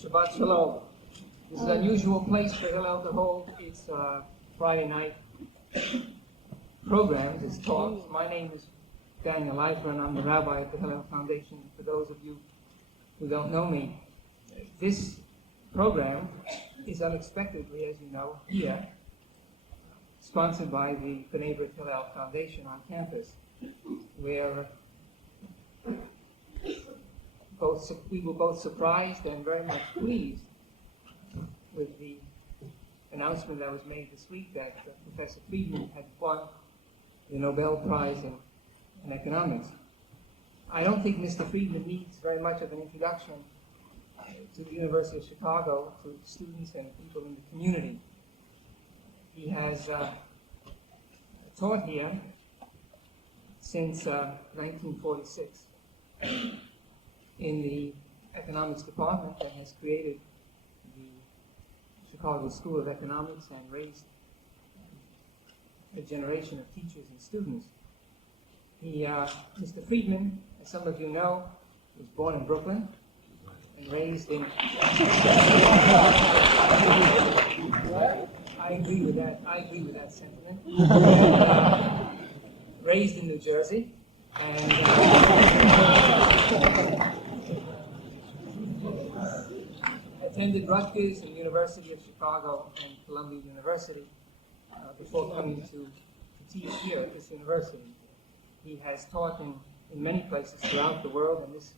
Shabbat Shalom. This is an unusual place for Hillel to hold its Friday night programs, its talks. My name is Daniel Leifer, and I'm the rabbi at the Hillel Foundation. For those of you who don't know me, this program is unexpectedly, as you know, here, sponsored by the B'nai B'rith Hillel Foundation on campus, where we were both surprised and very much pleased with the announcement that was made this week that Professor Friedman had won the Nobel Prize in economics. I don't think Mr. Friedman needs very much of an introduction to the University of Chicago, to students and people in the community. He has taught here since 1946 in the economics department, and has created the Chicago School of Economics and raised a generation of teachers and students. Mr. Friedman, as some of you know, was born in Brooklyn and raised in... I agree with that sentiment. Raised in New Jersey, and attended Rutgers and University of Chicago and Columbia University before coming to teach here at this university. He has taught in many places throughout the world, in this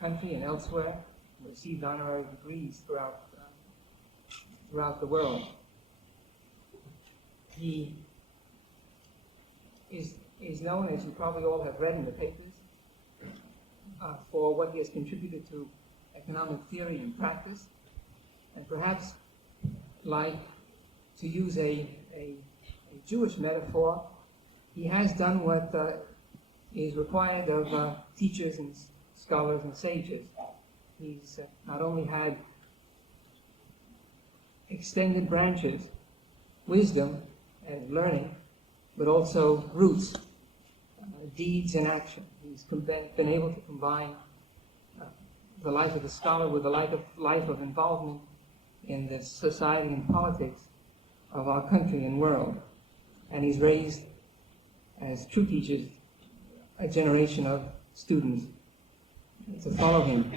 country and elsewhere, and received honorary degrees throughout the world. He is known, as you probably all have read in the papers, for what he has contributed to economic theory and practice, and perhaps, like, to use a Jewish metaphor, he has done what is required of teachers and scholars and sages. He's not only had extended branches, wisdom and learning, but also roots, deeds and action. He's been able to combine the life of a scholar with the life of involvement in the society and politics of our country and world. And he's raised, as true teachers, a generation of students to follow him.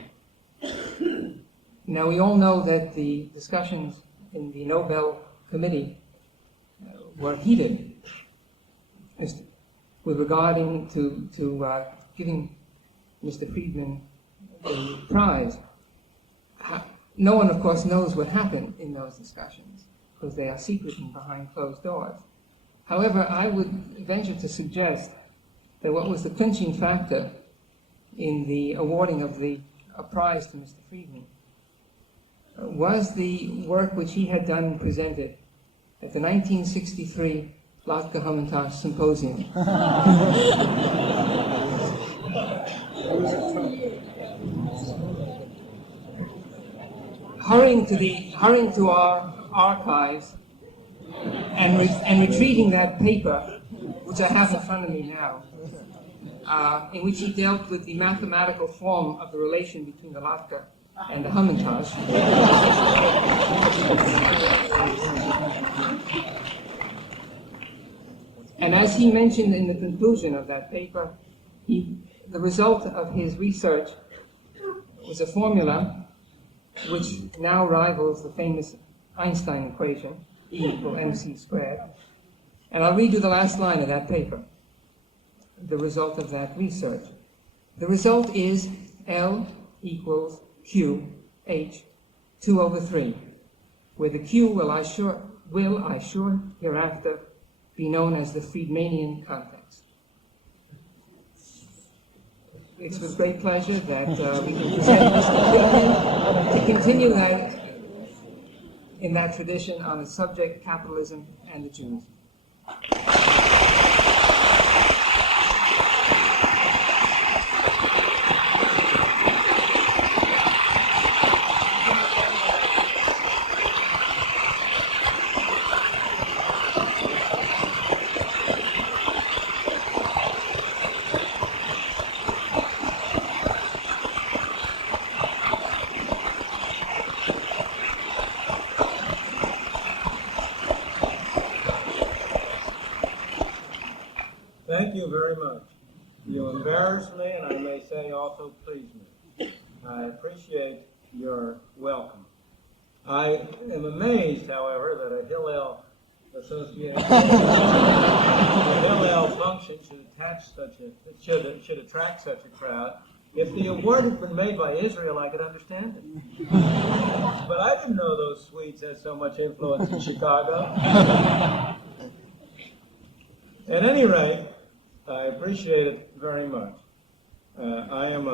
Now, we all know that the discussions in the Nobel Committee were heated with regarding to giving Mr. Friedman the prize. No one, of course, knows what happened in those discussions, because they are secret and behind closed doors. However, I would venture to suggest that what was the clinching factor in the awarding of a prize to Mr. Friedman was the work which he had done and presented at the 1963 Latka Hamantash Symposium. Hurrying to our archives and retrieving that paper, which I have in front of me now, in which he dealt with the mathematical form of the relation between the Latka and the Hamantash. And as he mentioned in the conclusion of that paper, the result of his research was a formula which now rivals the famous Einstein equation, E = mc squared. And I'll read you the last line of that paper, the result of that research. The result is L equals Q H 2/3, where the Q will I sure hereafter be known as the Friedmanian context. It's with great pleasure that we can present Mr. Friedman to continue in that tradition on the subject Capitalism and the Jews. you very much. You embarrass me, and I may say also please me. I appreciate your welcome. I am amazed, however, that a Hillel association, a Hillel function should attract such a crowd. If the award had been made by Israel, I could understand it. But I didn't know those Swedes had so much influence in Chicago. At any rate, I appreciate it very much. I am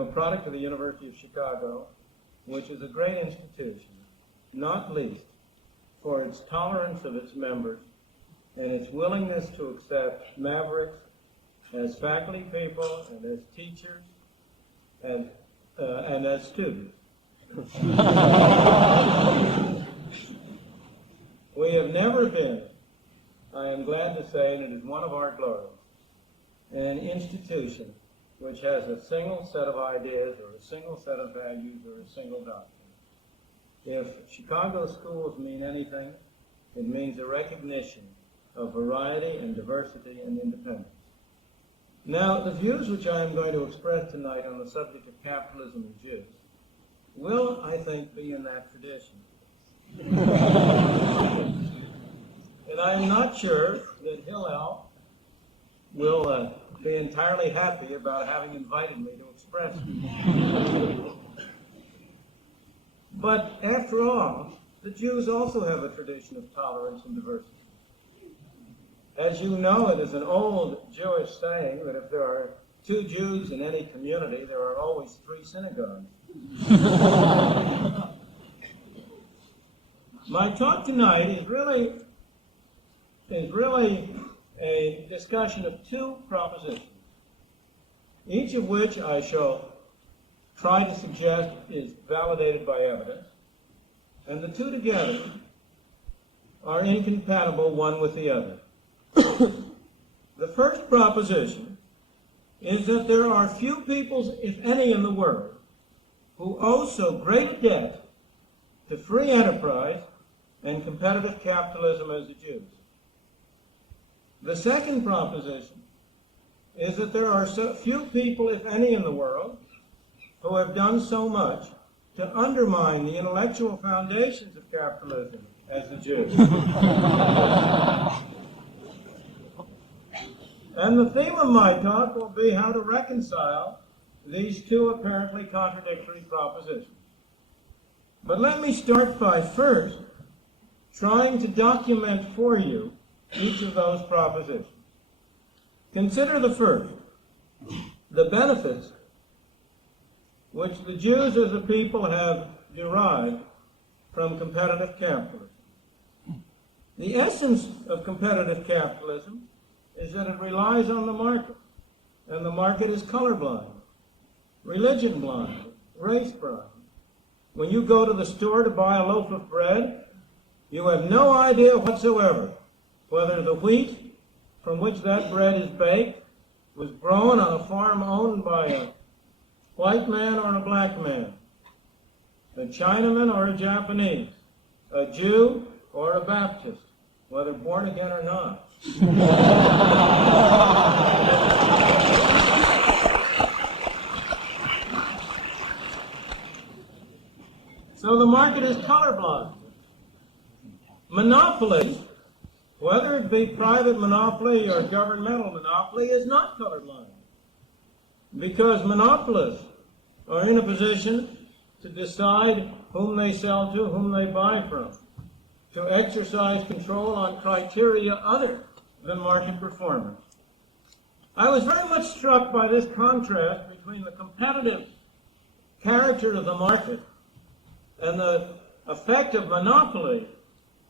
a product of the University of Chicago, which is a great institution, not least for its tolerance of its members and its willingness to accept mavericks as faculty people and as teachers and as students. We have never been, I am glad to say, and it is one of our glories, an institution which has a single set of ideas or a single set of values or a single doctrine. If Chicago schools mean anything, it means a recognition of variety and diversity and independence. Now, the views which I am going to express tonight on the subject of capitalism and Jews will, I think, be in that tradition. And I am not sure that Hillel will be entirely happy about having invited me to express it. But after all, the Jews also have a tradition of tolerance and diversity. As you know, it is an old Jewish saying that if there are 2 Jews in any community, there are always 3 synagogues. My talk tonight is really a discussion of 2 propositions, each of which I shall try to suggest is validated by evidence, and the 2 together are incompatible one with the other. The first proposition is that there are few peoples, if any, in the world who owe so great a debt to free enterprise and competitive capitalism as the Jews. The second proposition is that there are so few people, if any, in the world who have done so much to undermine the intellectual foundations of capitalism as the Jews. And the theme of my talk will be how to reconcile these 2 apparently contradictory propositions. But let me start by first trying to document for you each of those propositions. Consider the first, the benefits which the Jews as a people have derived from competitive capitalism. The essence of competitive capitalism is that it relies on the market, and the market is colorblind, religion blind, race blind. When you go to the store to buy a loaf of bread, you have no idea whatsoever whether the wheat from which that bread is baked was grown on a farm owned by a white man or a black man, a Chinaman or a Japanese, a Jew or a Baptist, whether born again or not. So the market is colorblind. Monopoly, whether it be private monopoly or governmental monopoly, is not colorblind, because monopolists are in a position to decide whom they sell to, whom they buy from, to exercise control on criteria other than market performance. I was very much struck by this contrast between the competitive character of the market and the effect of monopoly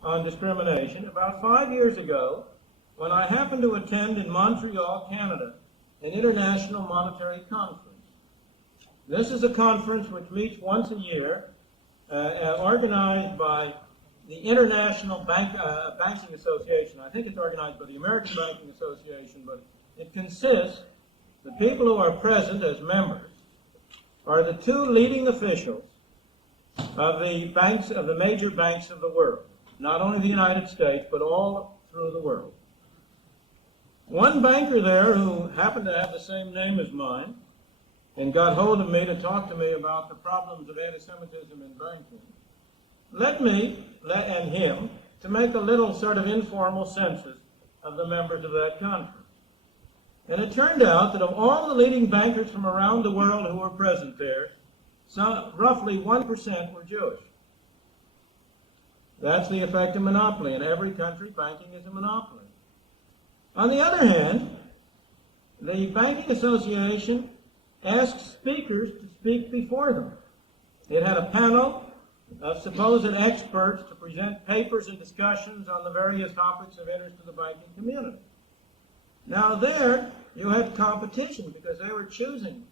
on discrimination about 5 years ago when I happened to attend in Montreal, Canada, an international monetary conference. This is a conference which meets once a year, organized by the International Banking Association. I think it's organized by the American Banking Association, but it consists, the people who are present as members are the 2 leading officials of the banks, of the major banks of the world, not only the United States, but all through the world. One banker there who happened to have the same name as mine and got hold of me to talk to me about the problems of anti-Semitism in banking led me and him to make a little sort of informal census of the members of that conference. And it turned out that of all the leading bankers from around the world who were present there, roughly 1% were Jewish. That's the effect of monopoly. In every country, banking is a monopoly. On the other hand, the Banking Association asked speakers to speak before them. It had a panel of supposed experts to present papers and discussions on the various topics of interest to the banking community. Now there, you had competition because they were choosing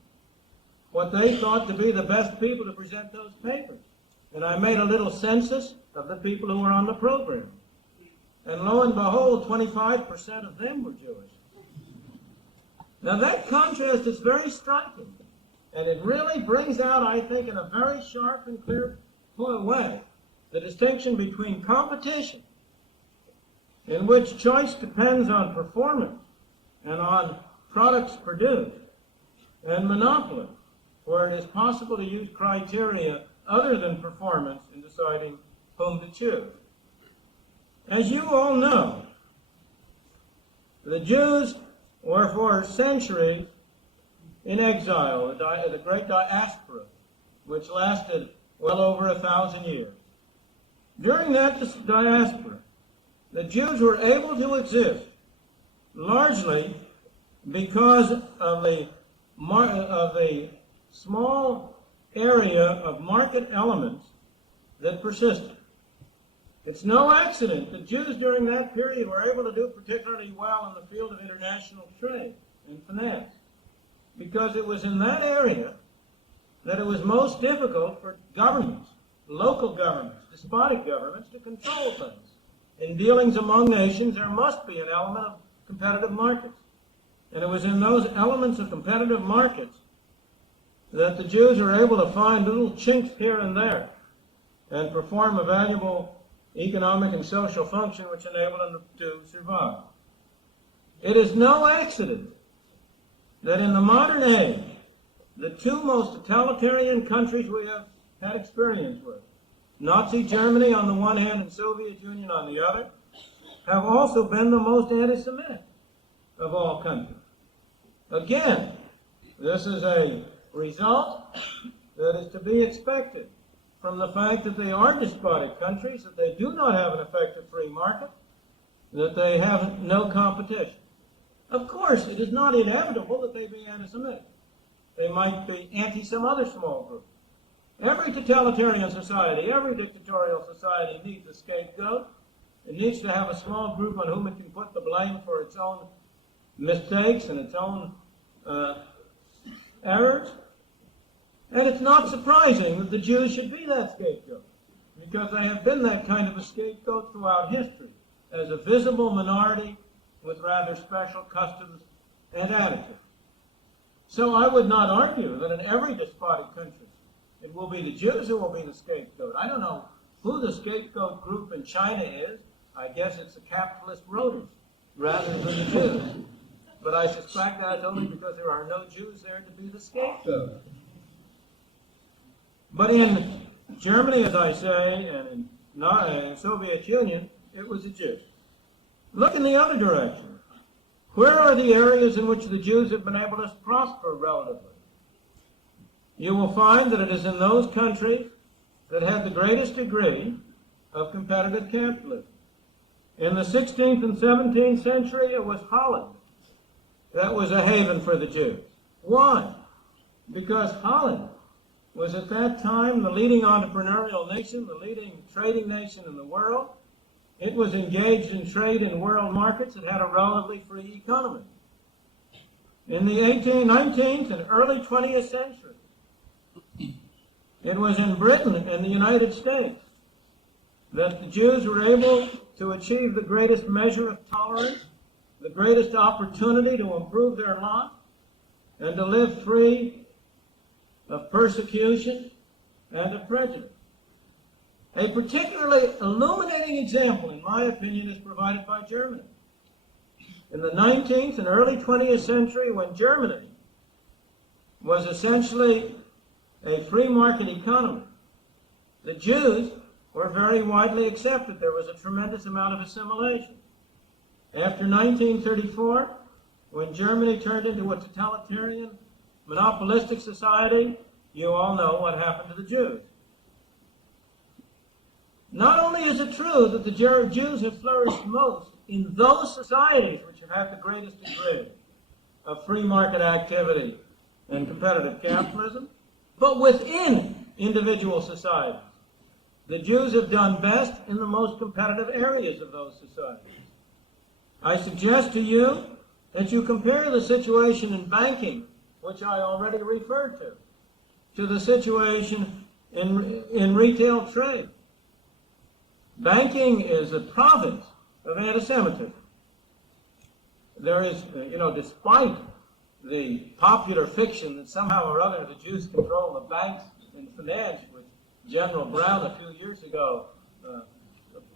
what they thought to be the best people to present those papers. And I made a little census of the people who were on the program. And lo and behold, 25% of them were Jewish. Now that contrast is very striking. And it really brings out, I think, in a very sharp and clear way, the distinction between competition, in which choice depends on performance and on products produced, and monopoly, where it is possible to use criteria other than performance in deciding whom to choose. As you all know, the Jews were for centuries in exile, the great diaspora, which lasted well over 1,000 years. During that diaspora, the Jews were able to exist largely because of the small area of market elements that persisted. It's no accident that Jews during that period were able to do particularly well in the field of international trade and finance, because it was in that area that it was most difficult for governments, local governments, despotic governments, to control things. In dealings among nations, there must be an element of competitive markets. And it was in those elements of competitive markets that the Jews were able to find little chinks here and there and perform a valuable economic and social function which enabled them to survive. It is no accident that in the modern age, the two most totalitarian countries we have had experience with, Nazi Germany on the one hand and Soviet Union on the other, have also been the most anti-Semitic of all countries. Again, this is a result that is to be expected from the fact that they are despotic countries, that they do not have an effective free market, that they have no competition. Of course, it is not inevitable that they be anti-Semitic. They might be anti some other small group. Every totalitarian society, every dictatorial society needs a scapegoat. It needs to have a small group on whom it can put the blame for its own mistakes and its own errors. And it's not surprising that the Jews should be that scapegoat, because they have been that kind of a scapegoat throughout history, as a visible minority with rather special customs and attitudes. So I would not argue that in every despotic country it will be the Jews who will be the scapegoat. I don't know who the scapegoat group in China is. I guess it's the capitalist rodents rather than the Jews. But I suspect that's only because there are no Jews there to be the scapegoat. But in Germany, as I say, and in the Soviet Union, it was the Jews. Look in the other direction. Where are the areas in which the Jews have been able to prosper relatively? You will find that it is in those countries that had the greatest degree of competitive capitalism. In the 16th and 17th century, it was Holland that was a haven for the Jews. Why? Because Holland was at that time the leading entrepreneurial nation, the leading trading nation in the world. It was engaged in trade in world markets. It had a relatively free economy. In the 18th, 19th, and early 20th century, it was in Britain and the United States that the Jews were able to achieve the greatest measure of tolerance, the greatest opportunity to improve their lot, and to live free of persecution and of prejudice. A particularly illuminating example, in my opinion, is provided by Germany. In the 19th and early 20th century, when Germany was essentially a free market economy, the Jews were very widely accepted. There was a tremendous amount of assimilation. After 1934, when Germany turned into a totalitarian, monopolistic society, you all know what happened to the Jews. Not only is it true that the Jews have flourished most in those societies which have had the greatest degree of free market activity and competitive capitalism, but within individual societies, the Jews have done best in the most competitive areas of those societies. I suggest to you that you compare the situation in banking, which I already referred to the situation in retail trade. Banking is a province of anti-Semitism. There is, despite the popular fiction that somehow or other the Jews control the banks and finance, which General Brown a few years ago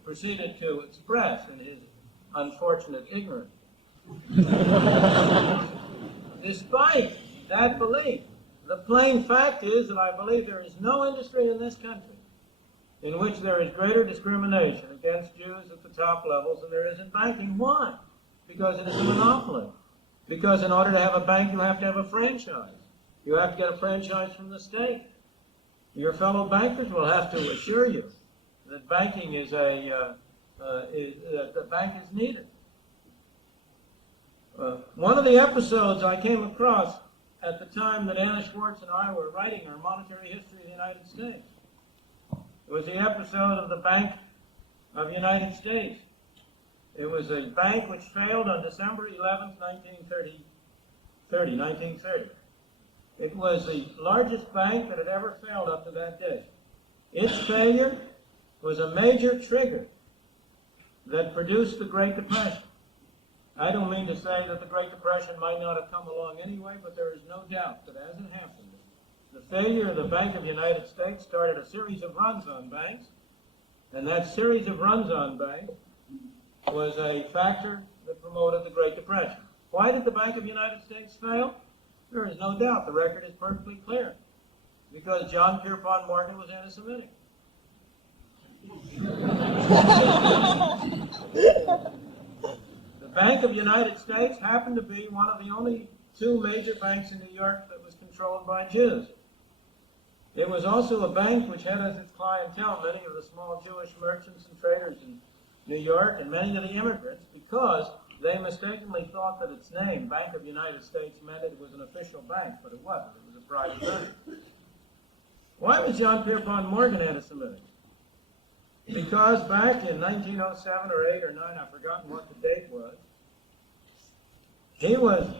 proceeded to express in his unfortunate ignorance. Despite that belief, the plain fact is that I believe there is no industry in this country in which there is greater discrimination against Jews at the top levels than there is in banking. Why? Because it is a monopoly. Because in order to have a bank, you have to have a franchise. You have to get a franchise from the state. Your fellow bankers will have to assure you that banking is that the bank is needed. One of the episodes I came across at the time that Anna Schwartz and I were writing our monetary history of the United States was the episode of the Bank of the United States. It was a bank which failed on December 11th, 1930. It was the largest bank that had ever failed up to that day. Its failure was a major trigger that produced the Great Depression. I don't mean to say that the Great Depression might not have come along anyway, but there is no doubt that as it happened, the failure of the Bank of the United States started a series of runs on banks, and that series of runs on banks was a factor that promoted the Great Depression. Why did the Bank of the United States fail? There is no doubt. The record is perfectly clear. Because John Pierpont Morgan was anti-Semitic. The Bank of the United States happened to be one of the only two major banks in New York that was controlled by Jews. It was also a bank which had as its clientele many of the small Jewish merchants and traders in New York and many of the immigrants, because they mistakenly thought that its name, Bank of the United States, meant it was an official bank, but it wasn't. It was a private bank. Why was John Pierpont Morgan anti-Semitic? Because back in 1907 or 8 or 9, I've forgotten what the date was, he was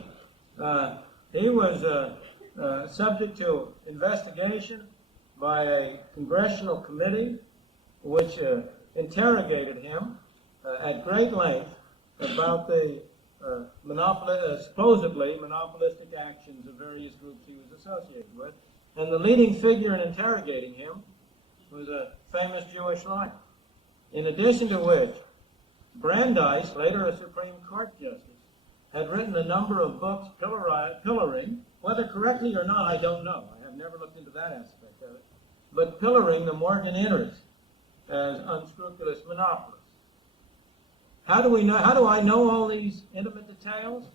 subject to investigation by a congressional committee which interrogated him at great length about the supposedly monopolistic actions of various groups he was associated with. And the leading figure in interrogating him was a famous Jewish lawyer. In addition to which, Brandeis, later a Supreme Court justice, had written a number of books pillaring, whether correctly or not, I don't know. I have never looked into that aspect of it, but pillaring the Morgan interests as unscrupulous monopolists. How do I know all these intimate details?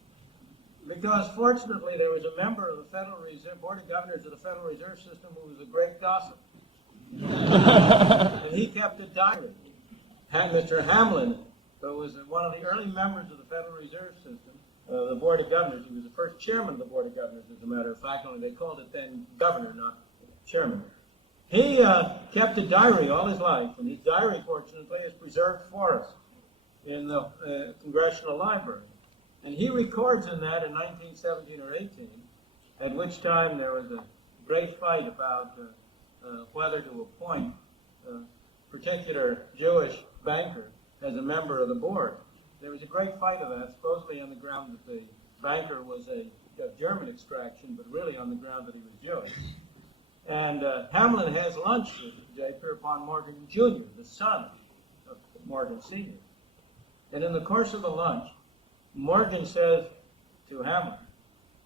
Because fortunately there was a member of the Federal Reserve, Board of Governors of the Federal Reserve System who was a great gossip. And he kept a diary. Mr. Hamlin, who was one of the early members of the Federal Reserve System, the Board of Governors, he was the first chairman of the Board of Governors, as a matter of fact, only they called it then governor, not chairman. He kept a diary all his life, and his diary, fortunately, is preserved for us in the Congressional Library. And he records in that in 1917 or 18, at which time there was a great fight about whether to appoint a particular Jewish banker as a member of the board. There was a great fight of that, supposedly on the ground that the banker was of German extraction, but really on the ground that he was Jewish. And Hamlin has lunch with J. Pierpont Morgan Jr., the son of Morgan Sr. And in the course of the lunch, Morgan says to Hamilton,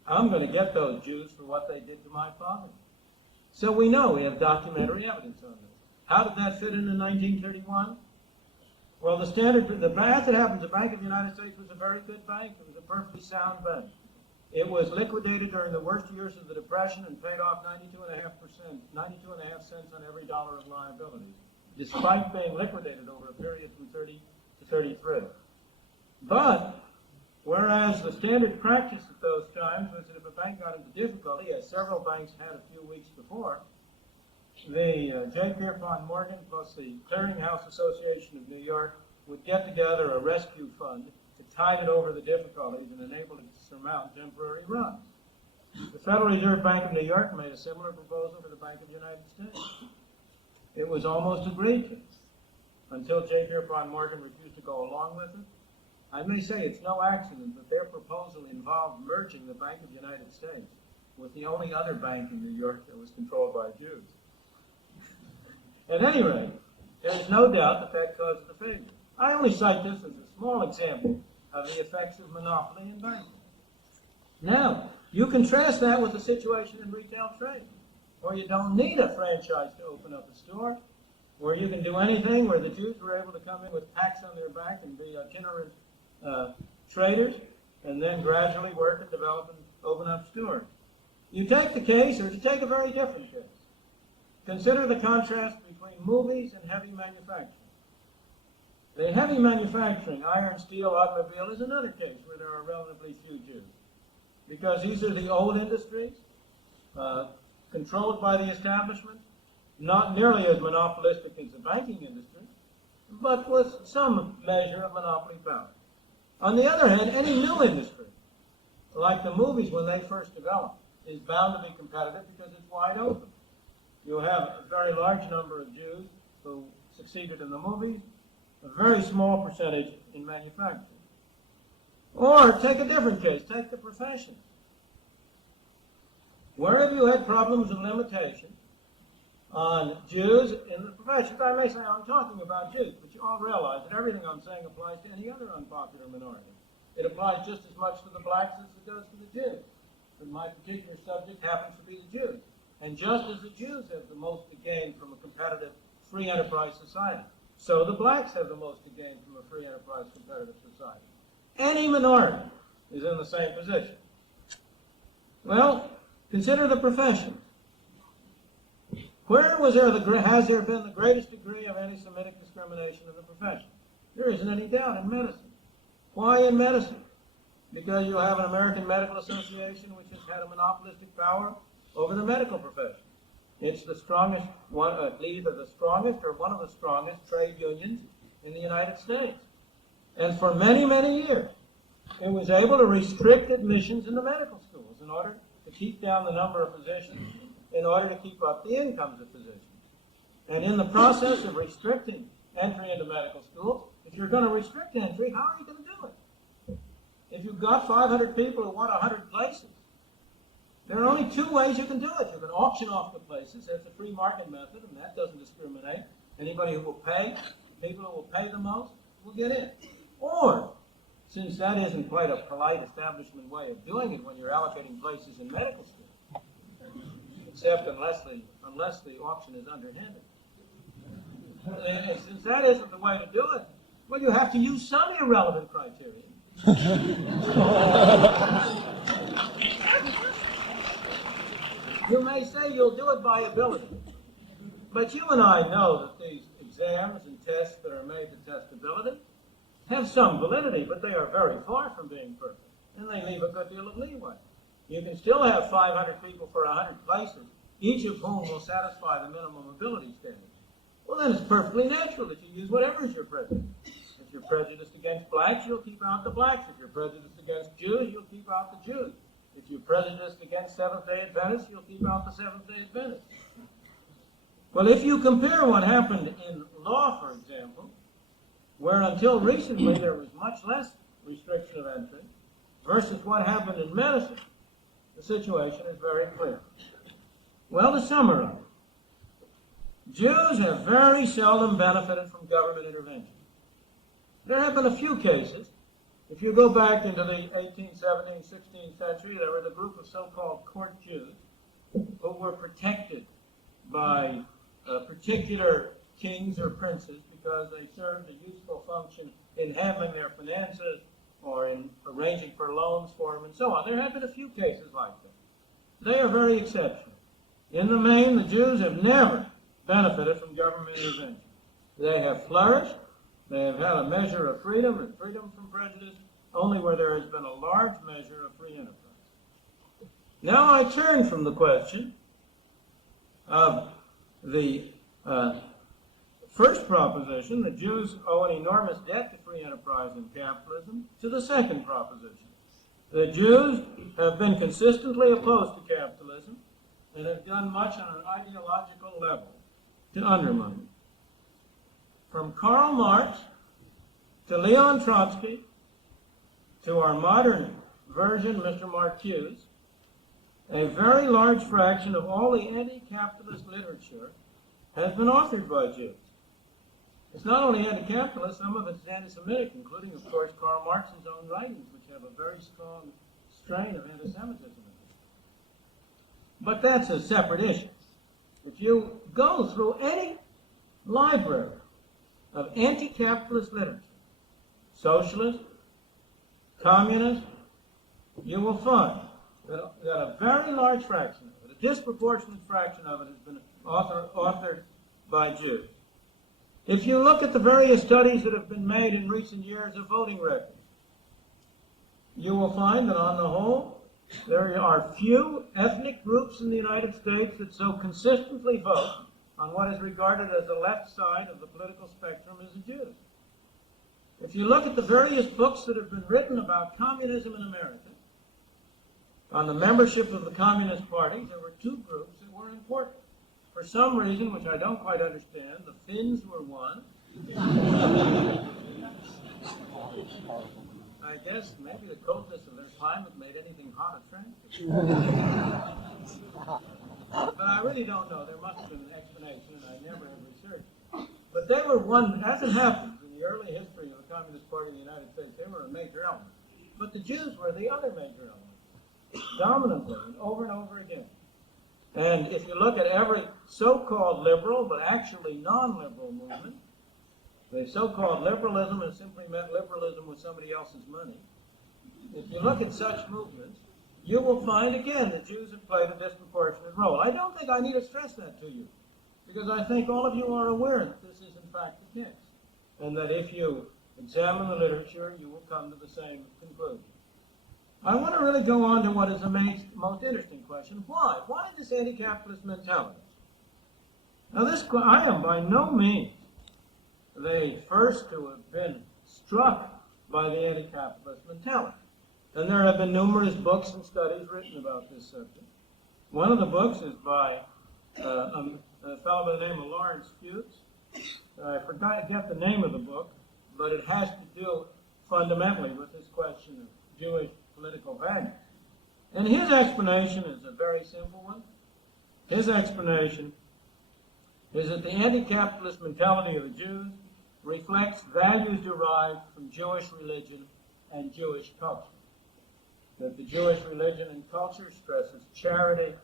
I'm going to get those Jews for what they did to my father. So we know, we have documentary evidence on this. How did that fit in 1931? Well, as it happens, the Bank of the United States was a very good bank. It was a perfectly sound bank. It was liquidated during the worst years of the Depression and paid off 92.5 cents on every dollar of liabilities, despite being liquidated over a period from 30 to 33. But, whereas the standard practice at those times was that if a bank got into difficulty, as several banks had a few weeks before, the J. Pierpont Morgan plus the Clearinghouse Association of New York would get together a rescue fund to tide it over the difficulties and enable it to surmount temporary runs. The Federal Reserve Bank of New York made a similar proposal to the Bank of the United States. It was almost agreed to until J. Pierpont Morgan refused to go along with it. I may say it's no accident that their proposal involved merging the Bank of the United States with the only other bank in New York that was controlled by Jews. At any rate, there is no doubt that that caused the failure. I only cite this as a small example of the effects of monopoly in banking. Now, you contrast that with the situation in retail trade, where you don't need a franchise to open up a store, where you can do anything, where the Jews were able to come in with packs on their back and be itinerant traders, and then gradually work and develop and open up stores. You take the case, or you take a very different case. Consider the contrast between movies and heavy manufacturing. The heavy manufacturing, iron, steel, automobile, is another case where there are relatively few Jews. Because these are the old industries, controlled by the establishment, not nearly as monopolistic as the banking industry, but with some measure of monopoly power. On the other hand, any new industry, like the movies when they first developed, is bound to be competitive because it's wide open. You have a very large number of Jews who succeeded in the movies, a very small percentage in manufacturing. Or take a different case, take the profession. Where have you had problems of limitation on Jews in the professions? I may say I'm talking about Jews, but you all realize that everything I'm saying applies to any other unpopular minority. It applies just as much to the blacks as it does to the Jews. But my particular subject happens to be the Jews. And just as the Jews have the most to gain from a competitive free enterprise society, so the blacks have the most to gain from a free enterprise competitive society. Any minority is in the same position. Well, consider the profession. Where has there been the greatest degree of anti-Semitic discrimination in the profession? There isn't any doubt in medicine. Why in medicine? Because you have an American Medical Association which has had a monopolistic power over the medical profession. It's the strongest, either the strongest or one of the strongest trade unions in the United States. And for many, many years, it was able to restrict admissions into medical schools in order to keep down the number of physicians, in order to keep up the incomes of physicians. And in the process of restricting entry into medical schools, if you're going to restrict entry, how are you going to do it? If you've got 500 people who want 100 places, there are only two ways you can do it. You can auction off the places. That's a free market method, and that doesn't discriminate. Anybody who will pay, people who will pay the most, will get in. Or, since that isn't quite a polite establishment way of doing it when you're allocating places in medical school, except unless the auction is underhanded. And since that isn't the way to do it, well, you have to use some irrelevant criteria. You may say you'll do it by ability, but you and I know that these exams and tests that are made to test ability have some validity, but they are very far from being perfect, and they leave a good deal of leeway. You can still have 500 people for 100 places, each of whom will satisfy the minimum ability standard. Well, then it's perfectly natural that you use whatever is your prejudice. If you're prejudiced against blacks, you'll keep out the blacks. If you're prejudiced against Jews, you'll keep out the Jews. If you're prejudiced against Seventh-day Adventists, you'll keep out the Seventh-day Adventists. Well, if you compare what happened in law, for example, where until recently there was much less restriction of entry, versus what happened in medicine, the situation is very clear. Well, to summarize, Jews have very seldom benefited from government intervention. There have been a few cases If you go back into the 18th, 17th, 16th century, there was a group of so-called court Jews who were protected by particular kings or princes because they served a useful function in handling their finances or in arranging for loans for them and so on. There have been a few cases like that. They are very exceptional. In the main, the Jews have never benefited from government intervention. They have flourished. They have had a measure of freedom and freedom from prejudice only where there has been a large measure of free enterprise. Now I turn from the question of the first proposition, that Jews owe an enormous debt to free enterprise and capitalism, to the second proposition. The Jews have been consistently opposed to capitalism and have done much on an ideological level to undermine it. From Karl Marx to Leon Trotsky to our modern version, Mr. Marcuse, a very large fraction of all the anti-capitalist literature has been authored by Jews. It's not only anti-capitalist, some of it's anti-Semitic, including, of course, Karl Marx's own writings, which have a very strong strain of anti-Semitism in them. But that's a separate issue. If you go through any library of anti-capitalist literature, socialist, communist, you will find that a very large fraction of it, a disproportionate fraction of it, has been authored by Jews. If you look at the various studies that have been made in recent years of voting records, you will find that on the whole, there are few ethnic groups in the United States that so consistently vote on what is regarded as the left side of the political spectrum as the Jews. If you look at the various books that have been written about communism in America, on the membership of the Communist Party, there were two groups that were important. For some reason, which I don't quite understand, the Finns were one. I guess maybe the coldness of their climate made anything hot attractive. But I really don't know. There must have been an explanation, and I never have researched. But they were one, as it happens in the early history of the Communist Party of the United States, they were a major element. But the Jews were the other major element, dominantly, and over again. And if you look at every so-called liberal, but actually non-liberal movement, the so-called liberalism has simply meant liberalism with somebody else's money. If you look at such movements, you will find again that Jews have played a disproportionate role. I don't think I need to stress that to you, because I think all of you are aware that this is in fact the case, and that if you examine the literature, you will come to the same conclusion. I want to really go on to what is the most interesting question. Why? Why this anti-capitalist mentality? Now I am by no means the first to have been struck by the anti-capitalist mentality. And there have been numerous books and studies written about this subject. One of the books is by a fellow by the name of Lawrence Fuchs. I forget the name of the book, but it has to do fundamentally with this question of Jewish political values. And his explanation is a very simple one. His explanation is that the anti-capitalist mentality of the Jews reflects values derived from Jewish religion and Jewish culture. That the Jewish religion and culture stresses charity,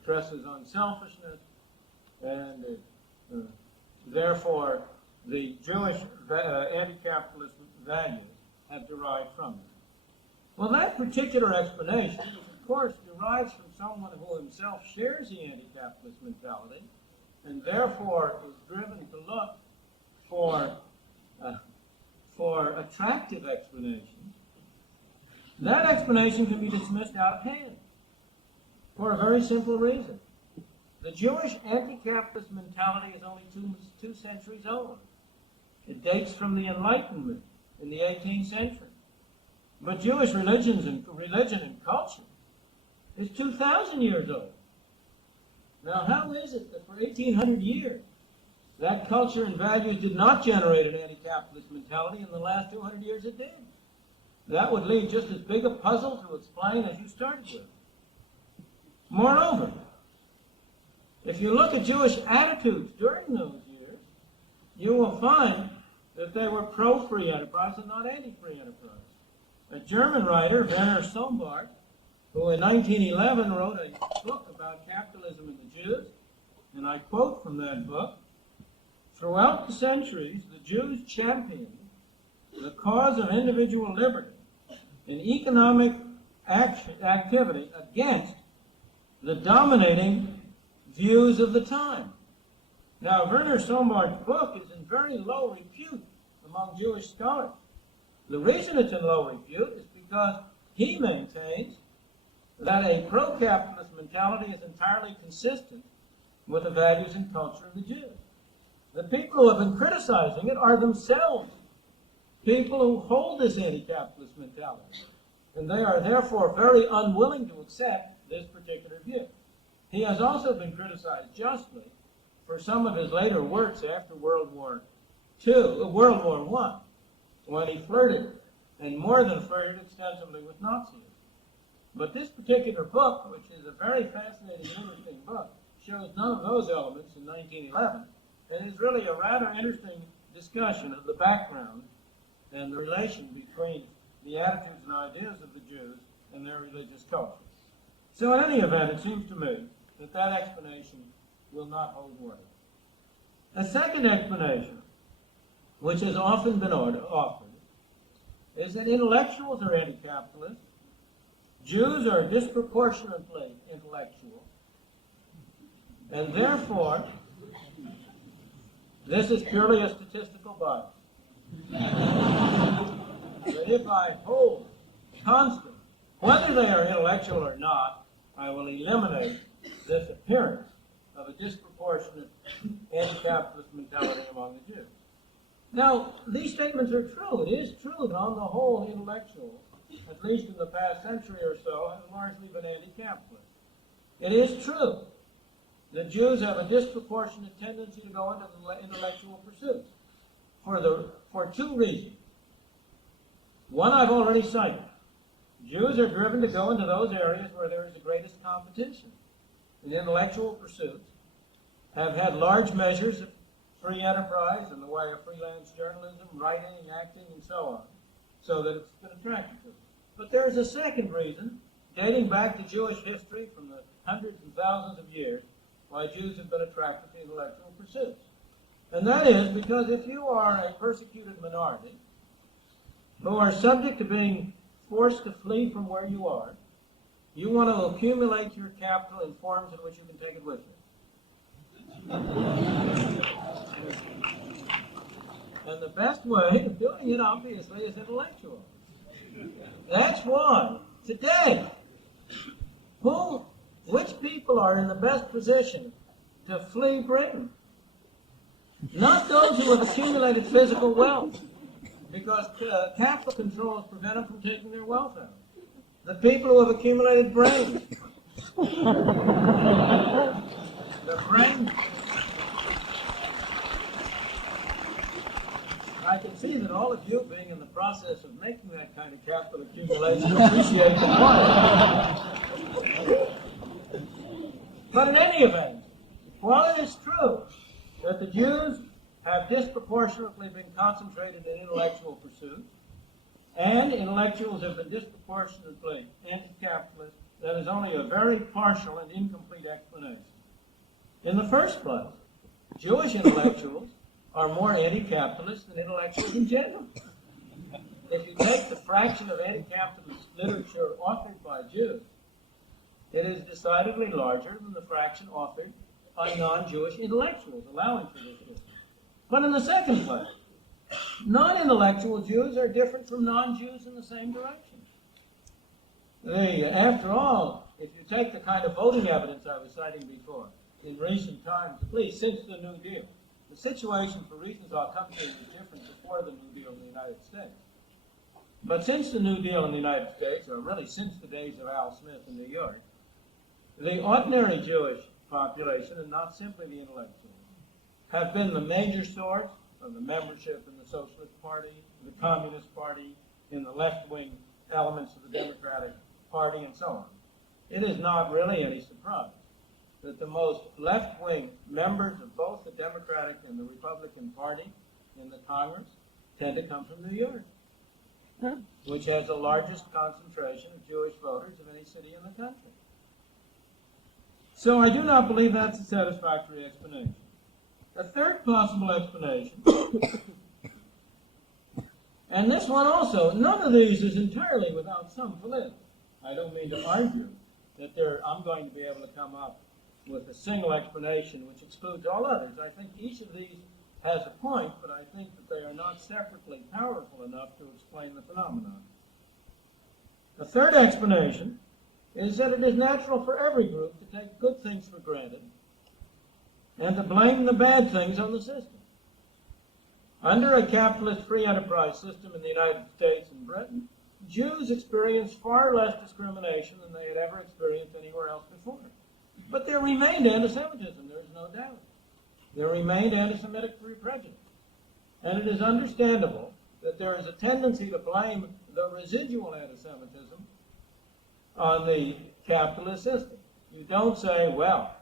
stresses unselfishness, and therefore the Jewish anti-capitalist values have derived from it. Well, that particular explanation, which of course derives from someone who himself shares the anti-capitalist mentality, and therefore is driven to look for attractive explanations, that explanation can be dismissed out of hand for a very simple reason. The Jewish anti-capitalist mentality is only two centuries old. It dates from the Enlightenment in the 18th century. But Jewish religion and culture is 2,000 years old. Now, how is it that for 1,800 years, that culture and values did not generate an anti-capitalist mentality, in the last 200 years it did? That would leave just as big a puzzle to explain as you started with. Moreover, if you look at Jewish attitudes during those years, you will find that they were pro-free enterprise and not anti-free enterprise. A German writer, Werner Sombart, who in 1911 wrote a book about capitalism and the Jews, and I quote from that book, "Throughout the centuries, the Jews championed the cause of individual liberty and economic activity against the dominating views of the time." Now, Werner Sombart's book is in very low repute among Jewish scholars. The reason it's in low repute is because he maintains that a pro-capitalist mentality is entirely consistent with the values and culture of the Jews. The people who have been criticizing it are themselves people who hold this anti-capitalist mentality, and they are therefore very unwilling to accept this particular view. He has also been criticized justly for some of his later works after World War I, when he flirted, and more than flirted, extensively with Nazism. But this particular book, which is a very fascinating and interesting book, shows none of those elements in 1911, and is really a rather interesting discussion of the background and the relation between the attitudes and ideas of the Jews and their religious culture. So in any event, it seems to me that that explanation will not hold water. A second explanation, which has often been offered, is that intellectuals are anti-capitalist, Jews are disproportionately intellectual, and therefore, this is purely a statistical bias. That if I hold constant, whether they are intellectual or not, I will eliminate this appearance of a disproportionate anti-capitalist mentality among the Jews. Now, these statements are true. It is true that on the whole, intellectuals, at least in the past century or so, have largely been anti-capitalist. It is true that Jews have a disproportionate tendency to go into the intellectual pursuits for two reasons. One I've already cited. Jews are driven to go into those areas where there is the greatest competition. And intellectual pursuits have had large measures of free enterprise in the way of freelance journalism, writing, acting, and so on, so that it's been attractive to them. But there is a second reason, dating back to Jewish history from the hundreds and thousands of years, why Jews have been attracted to intellectual pursuits. And that is because if you are a persecuted minority who are subject to being forced to flee from where you are, you want to accumulate your capital in forms in which you can take it with you. And the best way of doing it, obviously, is intellectual. That's why, today, which people are in the best position to flee Britain? Not those who have accumulated physical wealth, because capital controls prevent them from taking their wealth out. The people who have accumulated brains. The brain. I can see that all of you, being in the process of making that kind of capital accumulation, appreciate the point. But in any event, while it is true that the Jews have disproportionately been concentrated in intellectual pursuits, and intellectuals have been disproportionately anti-capitalist, that is only a very partial and incomplete explanation. In the first place, Jewish intellectuals are more anti-capitalist than intellectuals in general. If you take the fraction of anti-capitalist literature authored by Jews, it is decidedly larger than the fraction authored by non-Jewish intellectuals, allowing for this difference. But in the second place, non-intellectual Jews are different from non-Jews in the same direction. After all, if you take the kind of voting evidence I was citing before, in recent times, at least since the New Deal, the situation, for reasons I'll come to, was different before the New Deal in the United States. But since the New Deal in the United States, or really since the days of Al Smith in New York, the ordinary Jewish population, and not simply the intellectuals, have been the major source of the membership in the Socialist Party, the Communist Party, in the left-wing elements of the Democratic Party, and so on. It is not really any surprise that the most left-wing members of both the Democratic and the Republican Party in the Congress tend to come from New York, which has the largest concentration of Jewish voters of any city in the country. So I do not believe that's a satisfactory explanation. A third possible explanation, and this one also, none of these is entirely without some validity. I don't mean to argue that I'm going to be able to come up with a single explanation which excludes all others. I think each of these has a point, but I think that they are not separately powerful enough to explain the phenomenon. The third explanation is that it is natural for every group to take good things for granted and to blame the bad things on the system. Under a capitalist free enterprise system in the United States and Britain, Jews experienced far less discrimination than they had ever experienced anywhere else before. But there remained anti-Semitism, there is no doubt. There remained anti-Semitic prejudice. And it is understandable that there is a tendency to blame the residual anti-Semitism on the capitalist system. You don't say, well,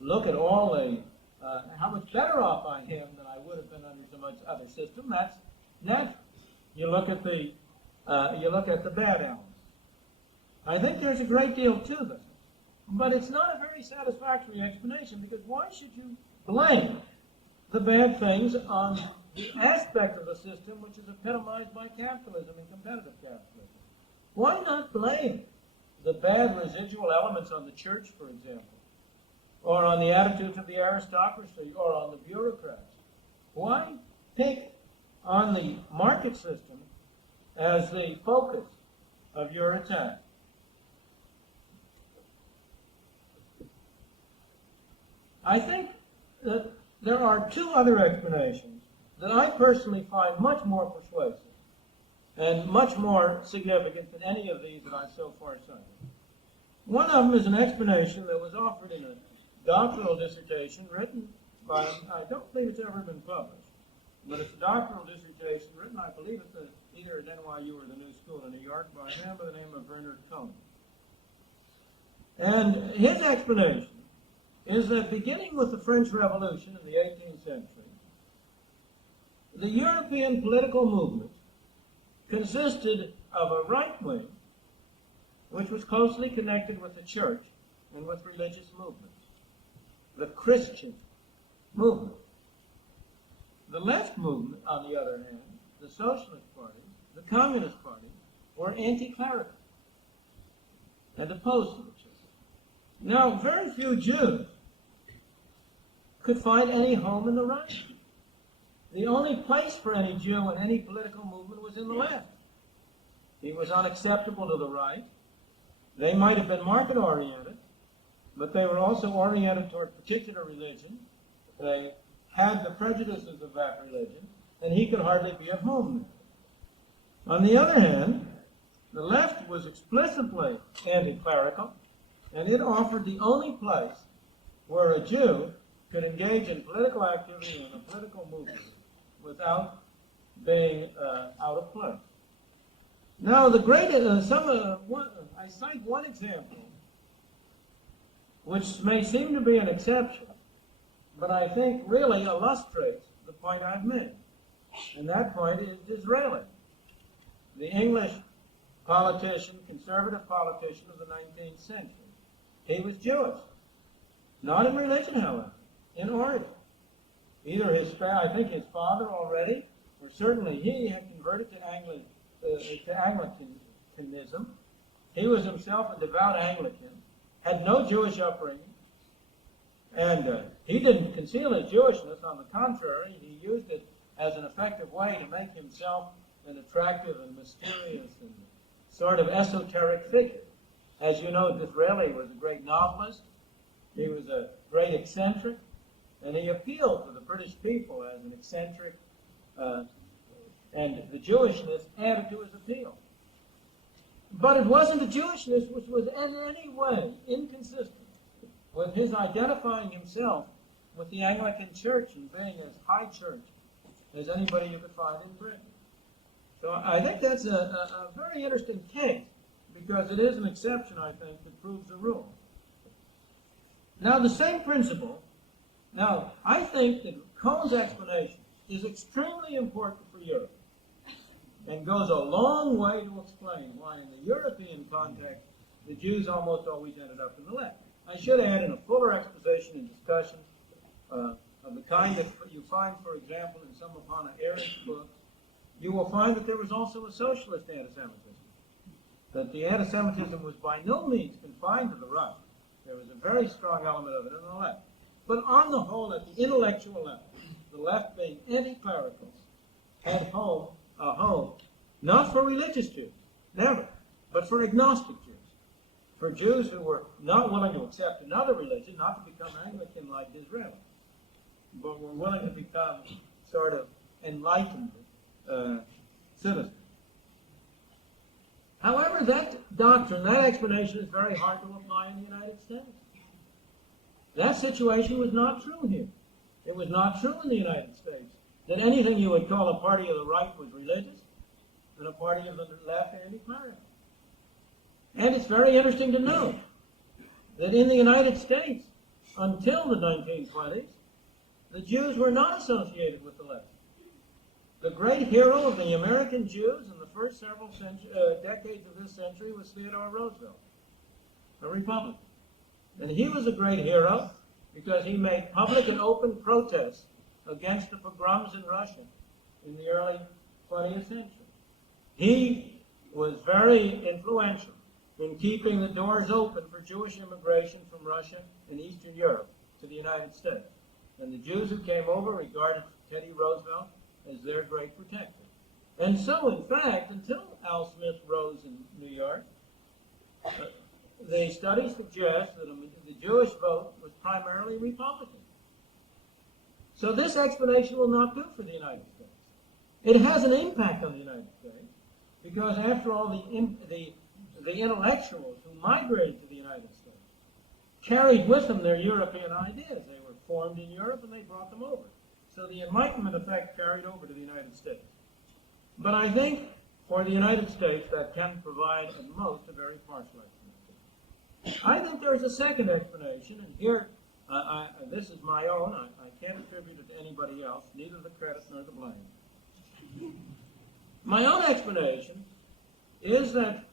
look at all the, how much better off I am than I would have been under so much other system. That's natural. You look at the bad elements. I think there's a great deal to this, but it's not a very satisfactory explanation, because why should you blame the bad things on the aspect of the system which is epitomized by capitalism and competitive capitalism? Why not blame the bad residual elements on the church, for example, or on the attitudes of the aristocracy, or on the bureaucrats? Why pick on the market system as the focus of your attack? I think that there are two other explanations that I personally find much more persuasive and much more significant than any of these that I've so far cited. One of them is an explanation that was offered in a doctoral dissertation written by, I don't believe it's ever been published, but it's a doctoral dissertation written, I believe it's either at NYU or the New School in New York, by a man by the name of Bernard Cohn. And his explanation is that beginning with the French Revolution in the 18th century, the European political movement consisted of a right wing, which was closely connected with the church and with religious movements, the Christian movement. The left movement, on the other hand, the Socialist Party, the Communist Party, were anti-clerical and opposed to the church. Now, very few Jews could find any home in the right. The only place for any Jew in any political movement was in the left. He was unacceptable to the right. They might have been market-oriented, but they were also oriented toward particular religion. They had the prejudices of that religion, and he could hardly be at home there. On the other hand, the left was explicitly anti-clerical, and it offered the only place where a Jew could engage in political activity in a political movement without being out of place. Now, the great, I cite one example, which may seem to be an exception, but I think really illustrates the point I've made. And that point is Disraeli, the English politician, conservative politician of the 19th century. He was Jewish. Not in religion, however, in origin. Either I think his father already, or certainly he had converted to Anglicanism. He was himself a devout Anglican, had no Jewish upbringing, and he didn't conceal his Jewishness. On the contrary, he used it as an effective way to make himself an attractive and mysterious and sort of esoteric figure. As you know, Disraeli was a great novelist. He was a great eccentric, and he appealed to the British people as an eccentric, and the Jewishness added to his appeal. But it wasn't the Jewishness which was in any way inconsistent with his identifying himself with the Anglican Church and being as high church as anybody you could find in Britain. So I think that's a very interesting case, because it is an exception, I think, that proves the rule. Now, the same principle, I think that Cohn's explanation is extremely important for Europe. and goes a long way to explain why in the European context the Jews almost always ended up in the left. I should add in a fuller exposition and discussion of the kind that you find, for example, in some of Hannah Arendt's books, you will find that there was also a socialist anti-Semitism. That the anti-Semitism was by no means confined to the right. There was a very strong element of it in the left. But on the whole, at the intellectual level, the left being anti-clerical, had a home, not for religious Jews, never, but for agnostic Jews. For Jews who were not willing to accept another religion, not to become Anglican like Israel, but were willing to become sort of enlightened citizens. However, that doctrine, that explanation is very hard to apply in the United States. That situation was not true here. It was not true in the United States that anything you would call a party of the right was religious and a party of the left anti-clerical. And it's very interesting to note that in the United States, until the 1920s, the Jews were not associated with the left. The great hero of the American Jews in the first several decades of this century was Theodore Roosevelt, a Republican. And he was a great hero because he made public and open protests against the pogroms in Russia in the early 20th century. He was very influential in keeping the doors open for Jewish immigration from Russia and Eastern Europe to the United States. And the Jews who came over regarded Teddy Roosevelt as their great protector. And so, in fact, until Al Smith rose in New York, the studies suggest that the Jewish vote was primarily Republican. So this explanation will not do for the United States. It has an impact on the United States because, after all, the intellectuals who migrated to the United States carried with them their European ideas. They were formed in Europe and they brought them over. So the Enlightenment effect carried over to the United States. But I think for the United States that can provide at most a very partial explanation. I think there's a second explanation, and here, this is my own. I can't attribute it to anybody else, neither the credit nor the blame. My own explanation is that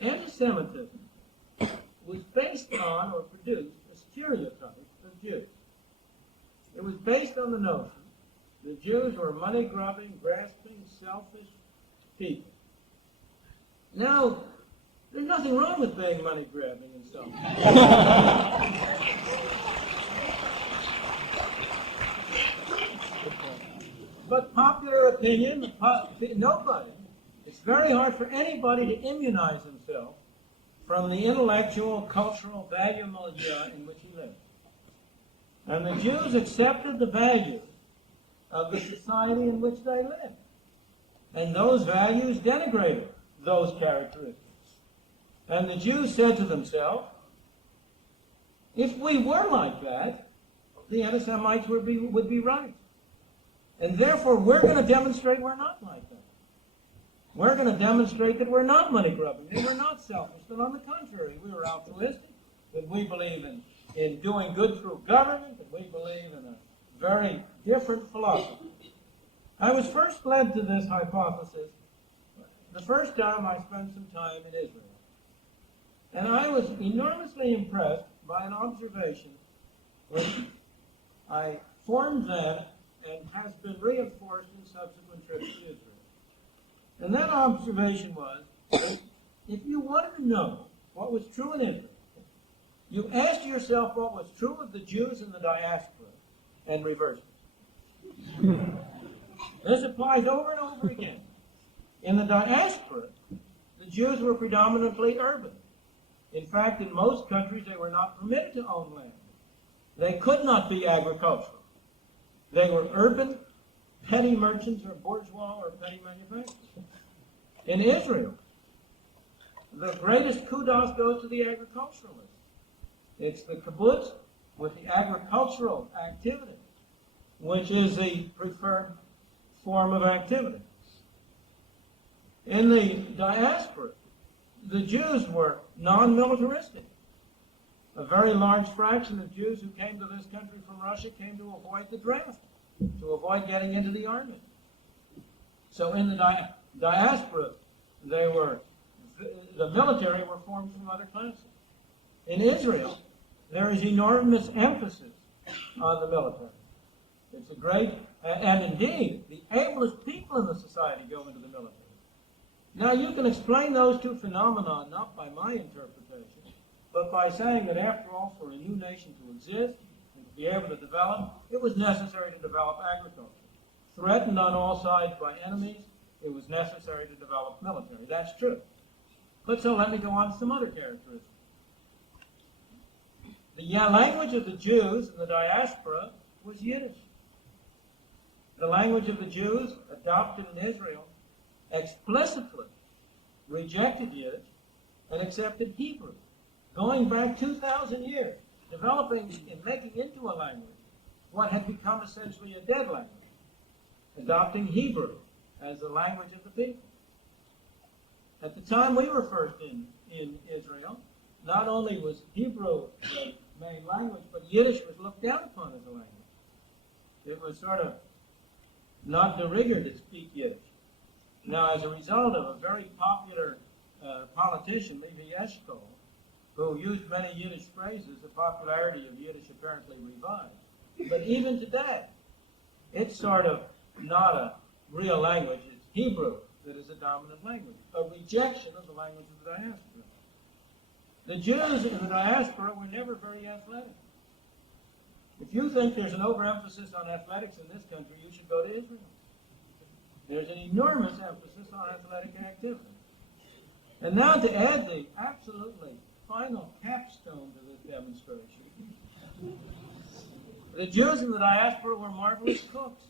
anti-Semitism was based on or produced a stereotype of Jews. It was based on the notion that Jews were money-grubbing, grasping, selfish people. Now, there's nothing wrong with being money-grabbing and selfish. But popular opinion, nobody, it's very hard for anybody to immunize himself from the intellectual, cultural, value milieu in which he lived. And the Jews accepted the values of the society in which they lived. And those values denigrated those characteristics. And the Jews said to themselves, if we were like that, the anti-Semites would be right. And therefore, we're going to demonstrate we're not like that. We're going to demonstrate that we're not money-grubbing, that we're not selfish, that on the contrary, we were altruistic, that we believe in doing good through government, that we believe in a very different philosophy. I was first led to this hypothesis the first time I spent some time in Israel. And I was enormously impressed by an observation which I formed then and has been reinforced in subsequent trips to Israel. And that observation was that if you wanted to know what was true in Israel, you asked yourself what was true of the Jews in the diaspora and reversed it. This applies over and over again. In the diaspora, the Jews were predominantly urban. In fact, in most countries, they were not permitted to own land. They could not be agricultural. They were urban, petty merchants or bourgeois or petty manufacturers. In Israel, the greatest kudos goes to the agriculturalists. It's the kibbutz with the agricultural activity, which is the preferred form of activity. In the diaspora, the Jews were non-militaristic. A very large fraction of Jews who came to this country from Russia came to avoid the draft, to avoid getting into the army. So in the diaspora, the military were formed from other classes. In Israel, there is enormous emphasis on the military. It's a great, and indeed, the ablest people in the society go into the military. Now, you can explain those two phenomena not by my interpretation, but by saying that after all, for a new nation to exist and to be able to develop, it was necessary to develop agriculture. Threatened on all sides by enemies, it was necessary to develop military. That's true. But so let me go on to some other characteristics. The language of the Jews in the diaspora was Yiddish. The language of the Jews adopted in Israel explicitly rejected Yiddish and accepted Hebrew, going back 2,000 years, developing and making into a language what had become essentially a dead language, adopting Hebrew as the language of the people. At the time we were first in Israel, not only was Hebrew the main language, but Yiddish was looked down upon as a language. It was sort of not de rigueur to speak Yiddish. Now, as a result of a very popular politician, Levi Eshkol, who used many Yiddish phrases, the popularity of Yiddish apparently revived. But even today, it's sort of not a real language. It's Hebrew that is a dominant language, a rejection of the language of the diaspora. The Jews in the diaspora were never very athletic. If you think there's an overemphasis on athletics in this country, you should go to Israel. There's an enormous emphasis on athletic activity. And now to add the absolutely final capstone to this demonstration, the Jews in the diaspora were marvelous cooks.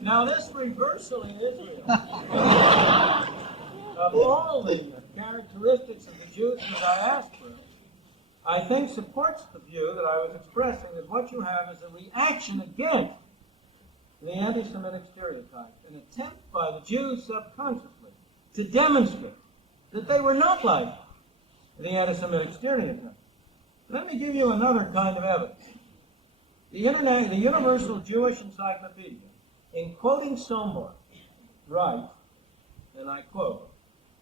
Now this reversal in Israel of all the characteristics of the Jews in the diaspora, I think supports the view that I was expressing, that what you have is a reaction against the anti-Semitic stereotype, an attempt by the Jews subconsciously to demonstrate that they were not like the anti-Semitic stereotype. Let me give you another kind of evidence. The Universal Jewish Encyclopedia, in quoting Sombart, writes, and I quote,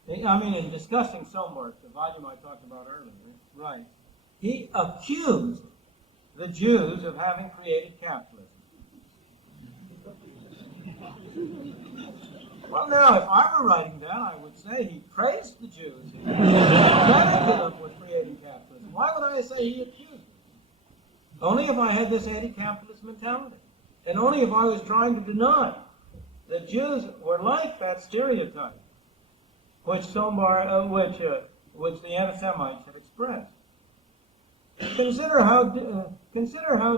in discussing Sombart, the volume I talked about earlier, right, he accused the Jews of having created capitalism. Well, now, if I were writing that, I would say he praised the Jews. He credited them with creating capitalism. Why would I say he accused them? Only if I had this anti-capitalist mentality. And only if I was trying to deny that Jews were like that stereotype which which the anti-Semites had expressed. Consider how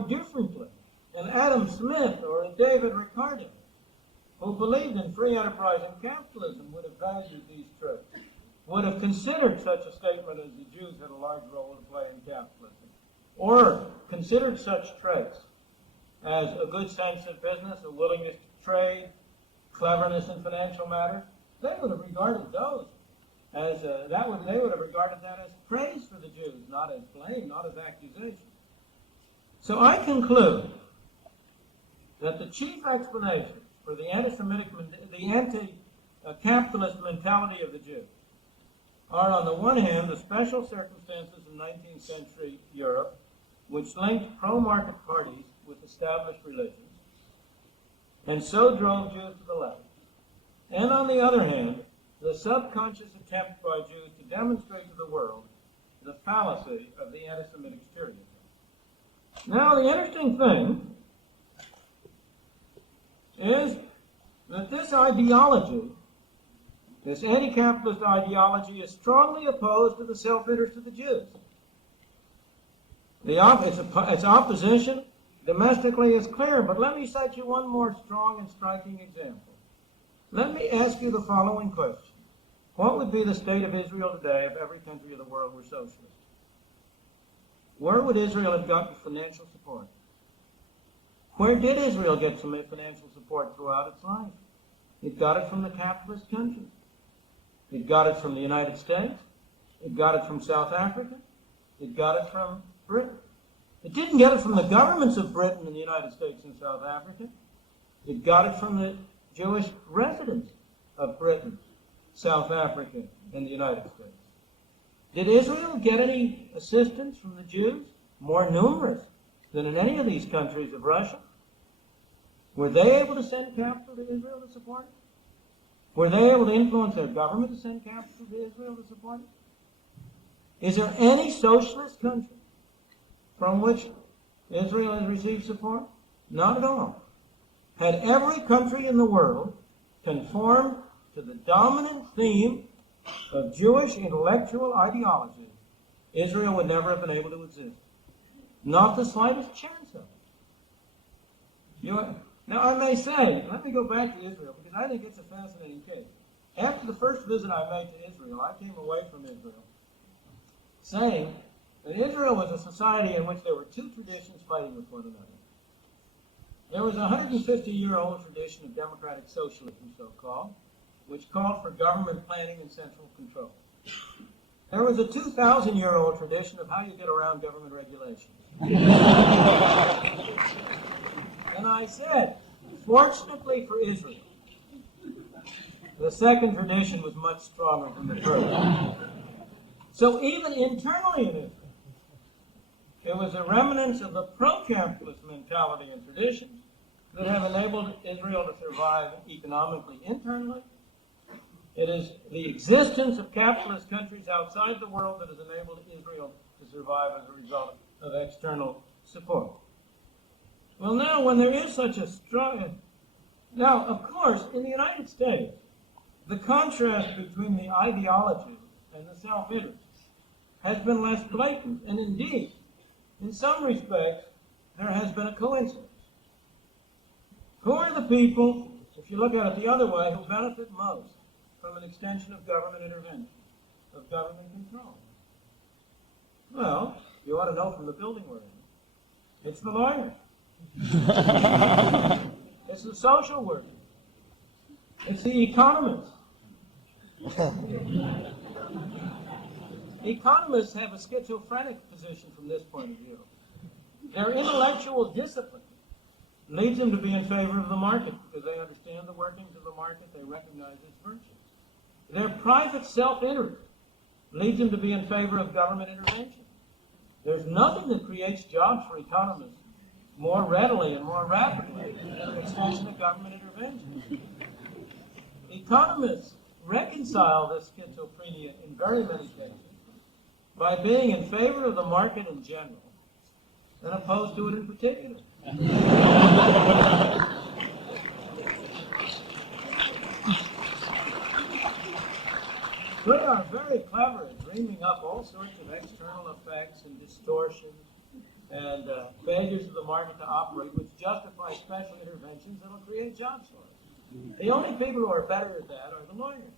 differently an Adam Smith or a David Ricardo, who believed in free enterprise and capitalism, would have valued these traits, would have considered such a statement as the Jews had a large role to play in capitalism, or considered such traits as a good sense of business, a willingness to trade, cleverness in financial matters. They would have regarded those as they would have regarded that as praise for the Jews, not as blame, not as accusation. So I conclude that the chief explanation for the anti-capitalist mentality of the Jews are, on the one hand, the special circumstances in 19th century Europe, which linked pro-market parties with established religions, and so drove Jews to the left. And on the other hand, the subconscious attempt by Jews to demonstrate to the world the fallacy of the anti-Semitic stereotype. Now, the interesting thing is that this ideology, this anti-capitalist ideology, is strongly opposed to the self-interest of the Jews. Its opposition domestically is clear, but let me cite you one more strong and striking example. Let me ask you the following question. What would be the state of Israel today if every country of the world were socialist? Where would Israel have gotten financial support? Where did Israel get some financial support throughout its life? It got it from the capitalist countries. It got it from the United States. It got it from South Africa. It got it from Britain. It didn't get it from the governments of Britain and the United States and South Africa. It got it from the Jewish residents of Britain, South Africa, and the United States. Did Israel get any assistance from the Jews? More numerous than in any of these countries of Russia. Were they able to send capital to Israel to support it? Were they able to influence their government to send capital to Israel to support it? Is there any socialist country from which Israel has received support? Not at all. Had every country in the world conformed to the dominant theme of Jewish intellectual ideology, Israel would never have been able to exist. Not the slightest chance of it. Now, I may say, let me go back to Israel, because I think it's a fascinating case. After the first visit I made to Israel, I came away from Israel saying that Israel was a society in which there were two traditions fighting with one another. There was a 150-year-old tradition of democratic socialism, so-called, which called for government planning and central control. There was a 2,000-year-old tradition of how you get around government regulations. And I said, fortunately for Israel, the second tradition was much stronger than the first. So even internally in Israel, there was a remnant of the pro-capitalist mentality and traditions that have enabled Israel to survive economically internally. It is the existence of capitalist countries outside the world that has enabled Israel to survive as a result of external support. Well, now, when there is such a strong... Now, of course, in the United States, the contrast between the ideology and the self-interest has been less blatant, and indeed, in some respects, there has been a coincidence. Who are the people, if you look at it the other way, who benefit most from an extension of government intervention, of government control? Well, you ought to know from the building we're in. It's the lawyers. It's the social workers. It's the economists. Economists have a schizophrenic position from this point of view. Their intellectual discipline leads them to be in favor of the market because they understand the workings of the market, they recognize its virtues. Their private self-interest leads them to be in favor of government intervention. There's nothing that creates jobs for economists more readily and more rapidly than an extension of government intervention. Economists reconcile this schizophrenia in very many cases by being in favor of the market in general and opposed to it in particular. They are very clever at dreaming up all sorts of external effects and distortions and failures of the market to operate, which justify special interventions that will create jobs for us. The only people who are better at that are the lawyers.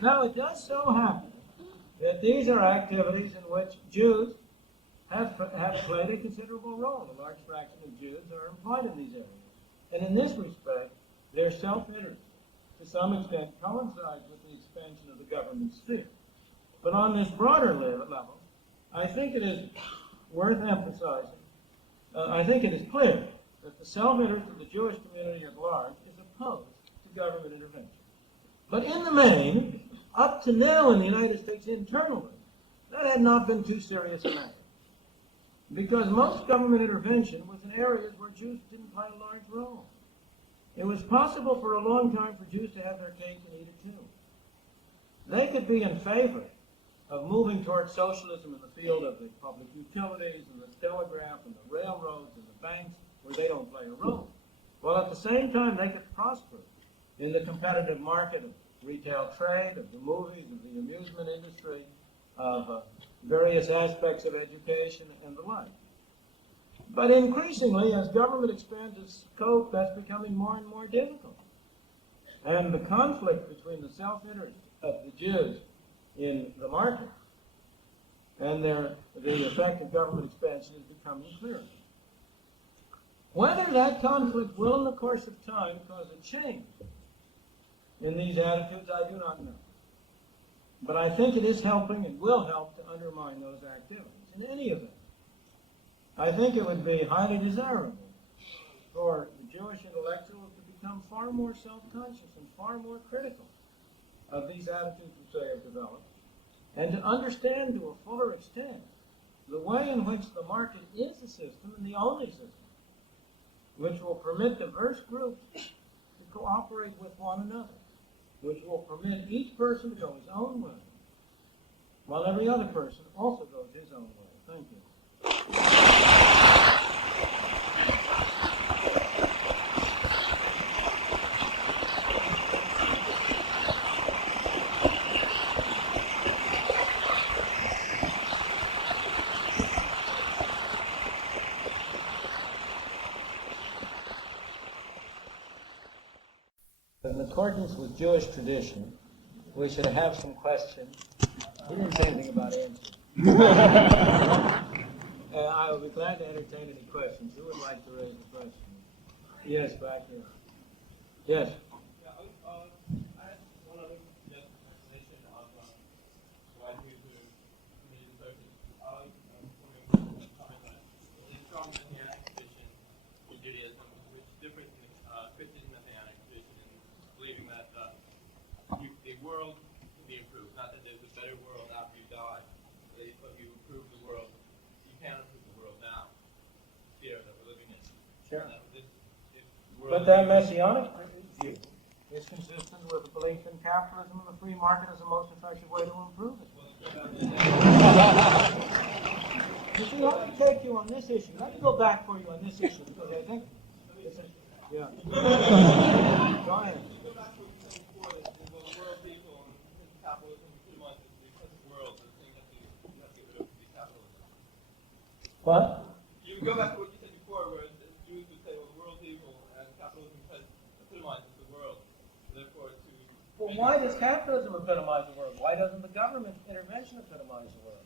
Now, it does so happen that these are activities in which Jews have played a considerable role. A large fraction of Jews are employed in these areas. And in this respect, their self-interest, to some extent, coincides with the expansion of the government sphere. But on this broader level, I think it is worth emphasizing. I think it is clear that the self-interest of the Jewish community at large is opposed to government intervention. But in the main, up to now in the United States internally, that had not been too serious a matter. Because most government intervention was in areas where Jews didn't play a large role. It was possible for a long time for Jews to have their cake and eat it too. They could be in favor of moving towards socialism in the field of the public utilities and the telegraph and the railroads and the banks where they don't play a role. While at the same time they could prosper in the competitive market of retail trade, of the movies, of the amusement industry, of various aspects of education and the like. But increasingly, as government expands its scope, that's becoming more and more difficult. And the conflict between the self-interest of the Jews in the market and the effect of government expansion is becoming clearer. Whether that conflict will, in the course of time, cause a change in these attitudes, I do not know. But I think it is helping and will help to undermine those activities. In any event, I think it would be highly desirable for the Jewish intellectuals to become far more self-conscious and far more critical of these attitudes which they have developed, and to understand to a fuller extent the way in which the market is a system and the only system which will permit diverse groups to cooperate with one another, which will permit each person to go his own way, while every other person also goes his own way. Thank you. In accordance with Jewish tradition, we should have some questions. He didn't say anything about answers. I will be glad to entertain any questions. Who would like to raise a question? Yes, back here. Yes. I had one other explanation of why Jews are committed to social. Comment on it. The strong Messianic tradition in Judaism, which differs from the Christian Messianic tradition in believing that the world can be improved. Not that there's a better world after you die, but you improve the world. You can't improve the world now. Fear that we're living in. Sure. But that Messianic view is consistent with the belief in capitalism and the free market as the most effective way to improve it. You see, let me take you on this issue. Let me go back for you on this issue, because I think this is, yeah. Go ahead. Go back to what you said before, that the world people and capitalism pretty much is the present world, the thing that you have to get rid of the capitalism. What? You go back to what you said before, where the Jews would say, well, the world evil, and capitalism epitomizes the world. Therefore, Well, why does capitalism epitomize the world? Why doesn't the government intervention epitomize the world?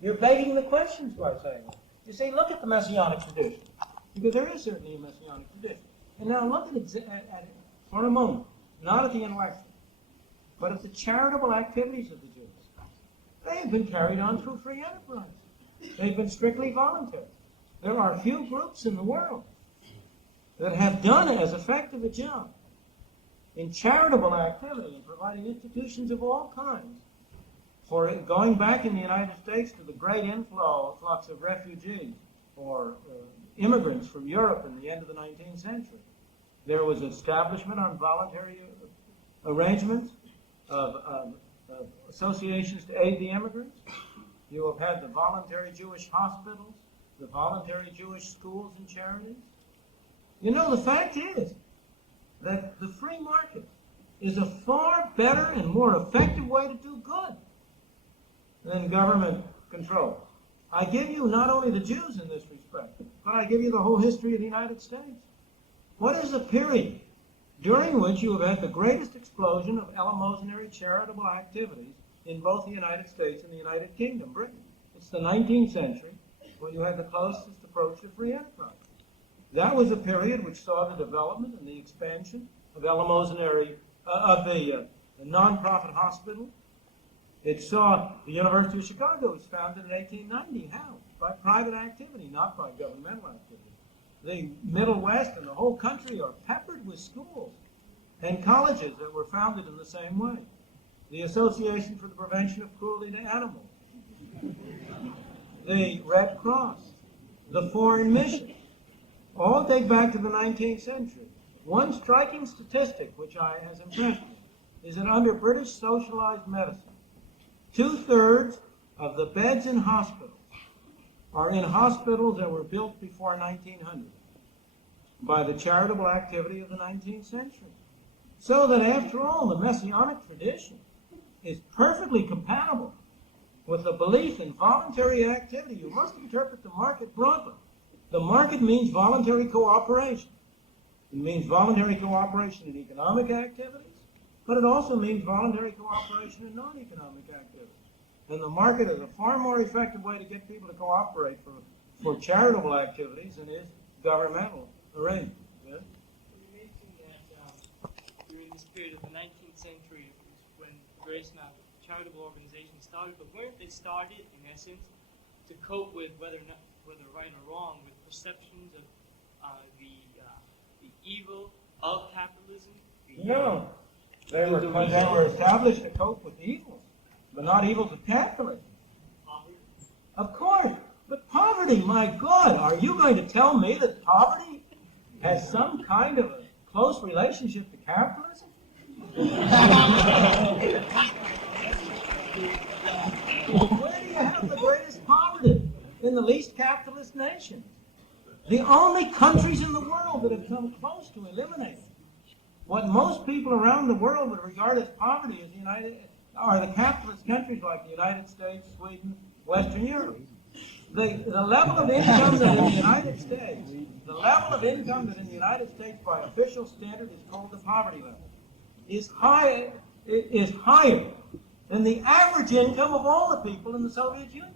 You're begging the questions by saying that. You say, look at the Messianic tradition, because there is certainly a Messianic tradition. And now look at it for a moment, not at the intellectual, but at the charitable activities of the Jews. They have been carried on through free enterprise. They've been strictly voluntary. There are few groups in the world that have done as effective a job in charitable activity and providing institutions of all kinds. For going back in the United States to the great influx of refugees or immigrants from Europe in the end of the 19th century, there was establishment on voluntary arrangements of associations to aid the immigrants. You have had the voluntary Jewish hospitals, the voluntary Jewish schools and charities. You know, the fact is that the free market is a far better and more effective way to do good than government control. I give you not only the Jews in this respect, but I give you the whole history of the United States. What is a period during which you have had the greatest explosion of eleemosynary charitable activities in both the United States and the United Kingdom, Britain? It's the 19th century when you had the closest approach to free enterprise. That was a period which saw the development and the expansion of eleemosynary, of the non-profit hospital. It saw the University of Chicago was founded in 1890. How? By private activity, not by governmental activity. The Middle West and the whole country are peppered with schools and colleges that were founded in the same way. The Association for the Prevention of Cruelty to Animals, the Red Cross, the Foreign Mission, all date back to the 19th century. One striking statistic which has impressed me is that under British socialized medicine, 2/3 of the beds in hospitals are in hospitals that were built before 1900 by the charitable activity of the 19th century. So that after all, the Messianic tradition is perfectly compatible with the belief in voluntary activity. You must interpret the market broadly. The market means voluntary cooperation. It means voluntary cooperation in economic activities, but it also means voluntary cooperation in non-economic activities. And the market is a far more effective way to get people to cooperate for charitable activities than is governmental Lorraine. Yeah? You mentioned that during this period of the 19th century was when various charitable organizations started, but weren't they started, in essence, to cope with whether right or wrong, with perceptions of the evil of capitalism? No. They were established to cope with evils, but not evils of capitalism. Poverty? Of course. But poverty, my God, are you going to tell me that poverty has some kind of a close relationship to capitalism? Where do you have the greatest poverty? In the least capitalist nations. The only countries in the world that have come close to eliminating what most people around the world would regard as poverty are the capitalist countries like the United States, Sweden, Western Europe. The level of income that in the United States, by official standard is called the poverty level, is higher than the average income of all the people in the Soviet Union.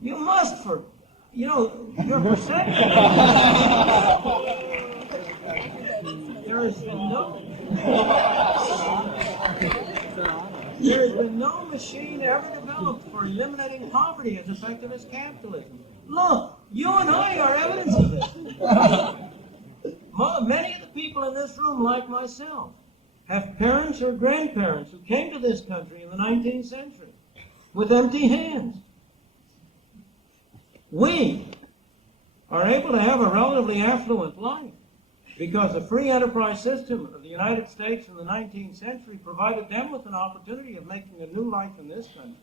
You must, your perception. There has been no machine ever developed for eliminating poverty as effective as capitalism. Look, you and I are evidence of this. Many of the people in this room, like myself, have parents or grandparents who came to this country in the 19th century with empty hands. We are able to have a relatively affluent life because the free enterprise system of the United States in the 19th century provided them with an opportunity of making a new life in this country,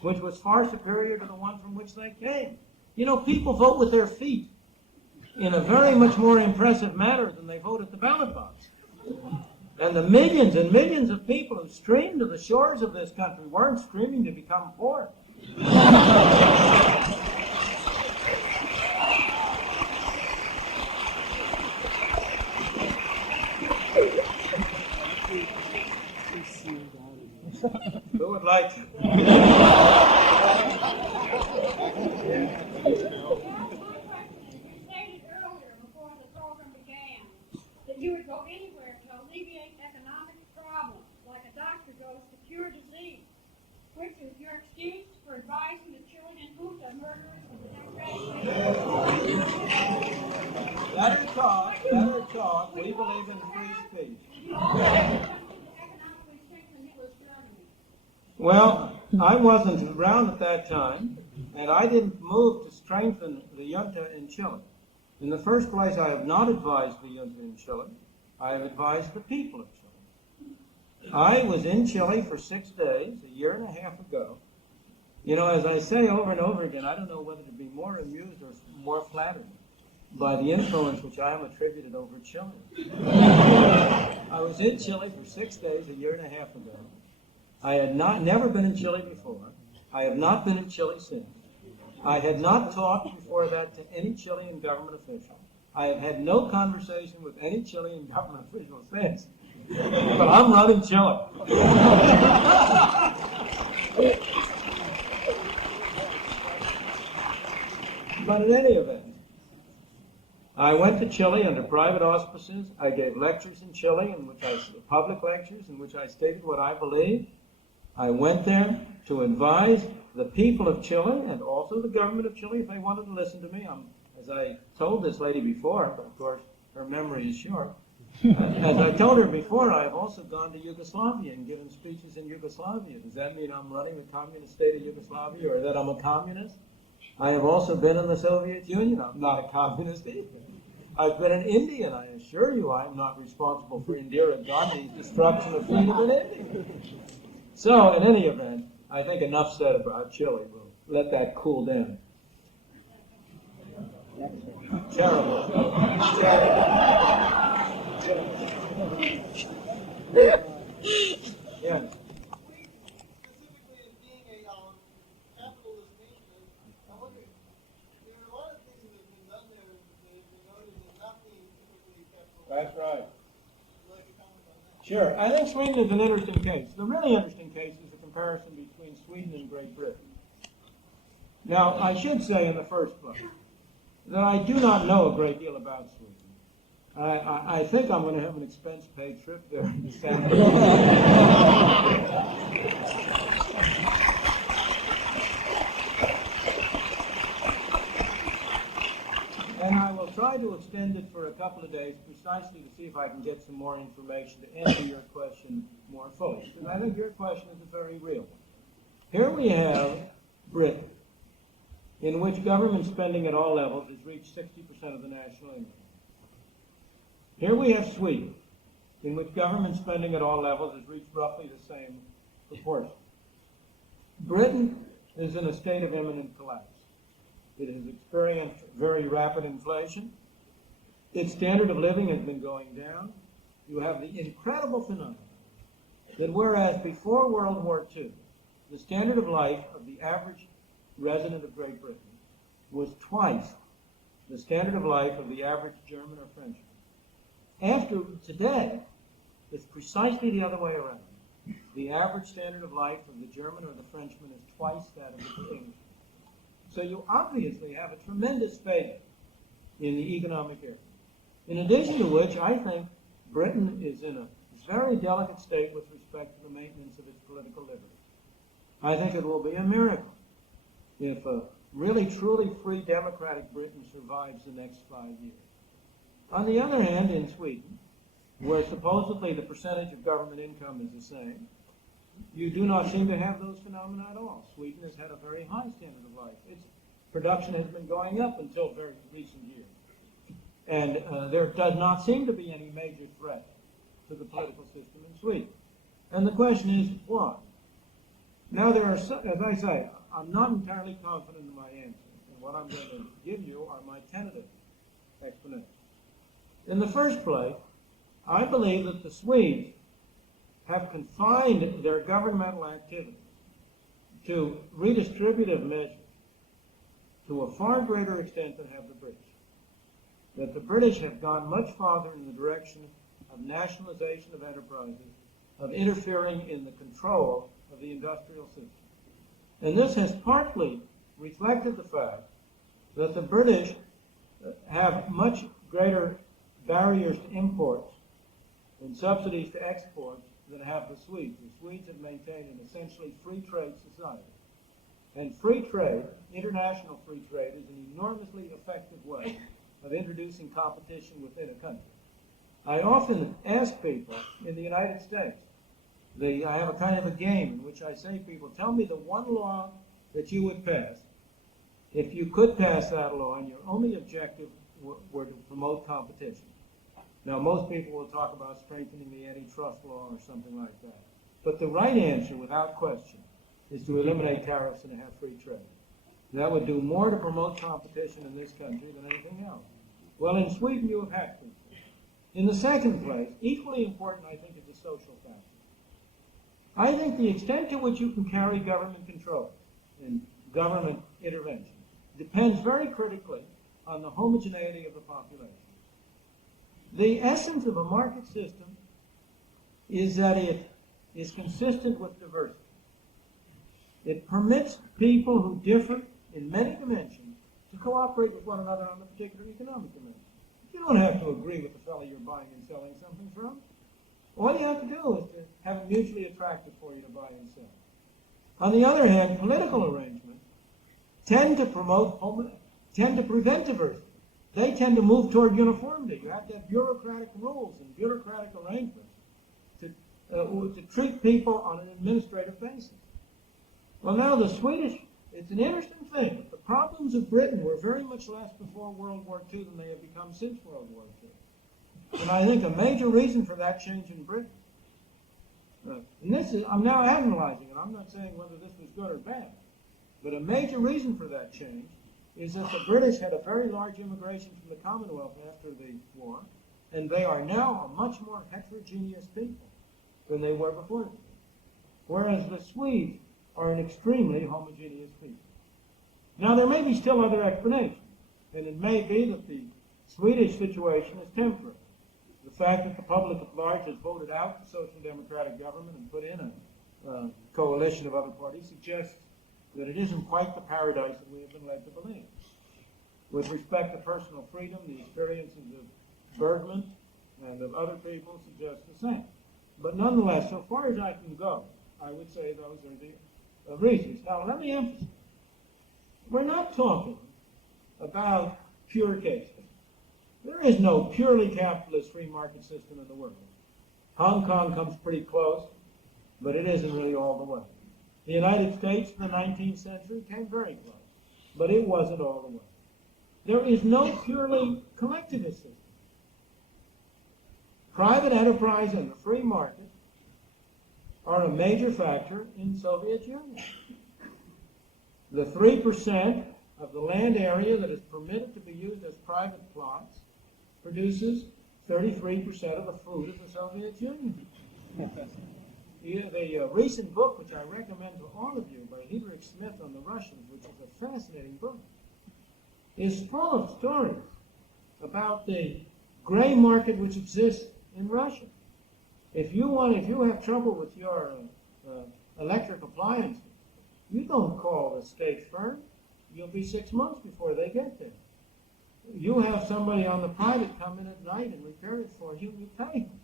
which was far superior to the one from which they came. You know, people vote with their feet in a very much more impressive manner than they vote at the ballot box. And the millions and millions of people who streamed to the shores of this country weren't streaming to become poor. Who would like to? You stated earlier, before the program began, that you would go anywhere to alleviate economic problems, like a doctor goes to cure disease, which is your excuse for advising the Chilean Junta murderers of the Democratic. Let her talk. We believe in free speech. Well, I wasn't around at that time, and I didn't move to strengthen the junta in Chile. In the first place, I have not advised the junta in Chile. I have advised the people of Chile. I was in Chile for 6 days, a year and a half ago. You know, as I say over and over again, I don't know whether to be more amused or more flattered by the influence which I am attributed over Chile. I was in Chile for 6 days, a year and a half ago. I had never been in Chile before. I have not been in Chile since. I had not talked before that to any Chilean government official. I have had no conversation with any Chilean government official since. But I'm running Chile. But in any event, I went to Chile under private auspices. I gave lectures in Chile, public lectures, in which I stated what I believed. I went there to advise the people of Chile and also the government of Chile if they wanted to listen to me. As I told this lady before, but of course her memory is short. As I told her before, I have also gone to Yugoslavia and given speeches in Yugoslavia. Does that mean I'm running the communist state of Yugoslavia or that I'm a communist? I have also been in the Soviet Union. I'm not a communist either. I've been in India, and I assure you I am not responsible for Indira Gandhi's destruction of freedom in India. So, in any event, I think enough said about Chile. We'll let that cool down. Terrible. Yeah. Specifically as being a capitalist nation, I wonder, there are a lot of things that have been done there that have been noted as not being typically capitalist. That's right. Would you like to comment on that? Sure. I think Sweden is an interesting case. The really interesting case is the comparison between Sweden and Great Britain. Now, I should say in the first place that I do not know a great deal about Sweden. I think I'm going to have an expense-paid trip there in December. And I will try to extend it for a couple of days precisely to see if I can get some more information to answer your question more fully. Because I think your question is a very real one. Here we have Britain, in which government spending at all levels has reached 60% of the national income. Here we have Sweden, in which government spending at all levels has reached roughly the same proportion. Britain is in a state of imminent collapse. It has experienced very rapid inflation. Its standard of living has been going down. You have the incredible phenomenon that whereas before World War II, the standard of life of the average resident of Great Britain was twice the standard of life of the average German or Frenchman. After today, it's precisely the other way around. The average standard of life of the German or the Frenchman is twice that of the Englishman. So you obviously have a tremendous failure in the economic area. In addition to which, I think Britain is in a very delicate state with respect to the maintenance of its political liberty. I think it will be a miracle if a really truly free democratic Britain survives the next 5 years. On the other hand, in Sweden, where supposedly the percentage of government income is the same, you do not seem to have those phenomena at all. Sweden has had a very high standard of life. Its production has been going up until very recent years. And there does not seem to be any major threat to the political system in Sweden. And the question is, why? Now, there are, as I say, I'm not entirely confident in my answer. And what I'm going to give you are my tentative explanations. In the first place, I believe that the Swedes have confined their governmental activities to redistributive measures to a far greater extent than have the British. That the British have gone much farther in the direction of nationalization of enterprises, of interfering in the control of the industrial system. And this has partly reflected the fact that the British have much greater barriers to imports and subsidies to exports than have the Swedes. The Swedes have maintained an essentially free trade society. And free trade, international free trade, is an enormously effective way of introducing competition within a country. I often ask people in the United States, I have a kind of a game in which I say to people, tell me the one law that you would pass if you could pass that law and your only objective were to promote competition. Now, most people will talk about strengthening the antitrust law or something like that. But the right answer, without question, is to eliminate tariffs and have free trade. That would do more to promote competition in this country than anything else. Well, in Sweden, you have had free trade. In the second place, equally important, I think, is the social factor. I think the extent to which you can carry government control and government intervention depends very critically on the homogeneity of the population. The essence of a market system is that it is consistent with diversity. It permits people who differ in many dimensions to cooperate with one another on a particular economic dimension. You don't have to agree with the fellow you're buying and selling something from. All you have to do is to have it mutually attractive for you to buy and sell. On the other hand, political arrangements tend to prevent diversity. They tend to move toward uniformity. You have to have bureaucratic rules and bureaucratic arrangements to treat people on an administrative basis. Well, now the Swedish, it's an interesting thing. The problems of Britain were very much less before World War II than they have become since World War II. And I think a major reason for that change in Britain, and this is, I'm now analyzing it, I'm not saying whether this was good or bad, but a major reason for that change is that the British had a very large immigration from the Commonwealth after the war, and they are now a much more heterogeneous people than they were before the war. Whereas the Swedes are an extremely homogeneous people. Now, there may be still other explanations, and it may be that the Swedish situation is temporary. The fact that the public at large has voted out the social democratic government and put in a coalition of other parties suggests that it isn't quite the paradise that we have been led to believe. with respect to personal freedom, the experiences of Bergman and of other people suggest the same. But nonetheless, so far as I can go, I would say those are the reasons. Now, let me emphasize, we're not talking about pure cases. There is no purely capitalist free market system in the world. Hong Kong comes pretty close, but it isn't really all the way. The United States in the 19th century came very close, but it wasn't all the way. There is no purely collectivist system. Private enterprise and the free market are a major factor in the Soviet Union. The 3% of the land area that is permitted to be used as private plots produces 33% of the food of the Soviet Union. The recent book, which I recommend to all of you, by Hedrick Smith on the Russians, which is a fascinating book, is full of stories about the gray market which exists in Russia. If you have trouble with your electric appliances, you don't call the state firm. You'll be 6 months before they get there. You have somebody on the private come in at night and repair it for you, you pay them.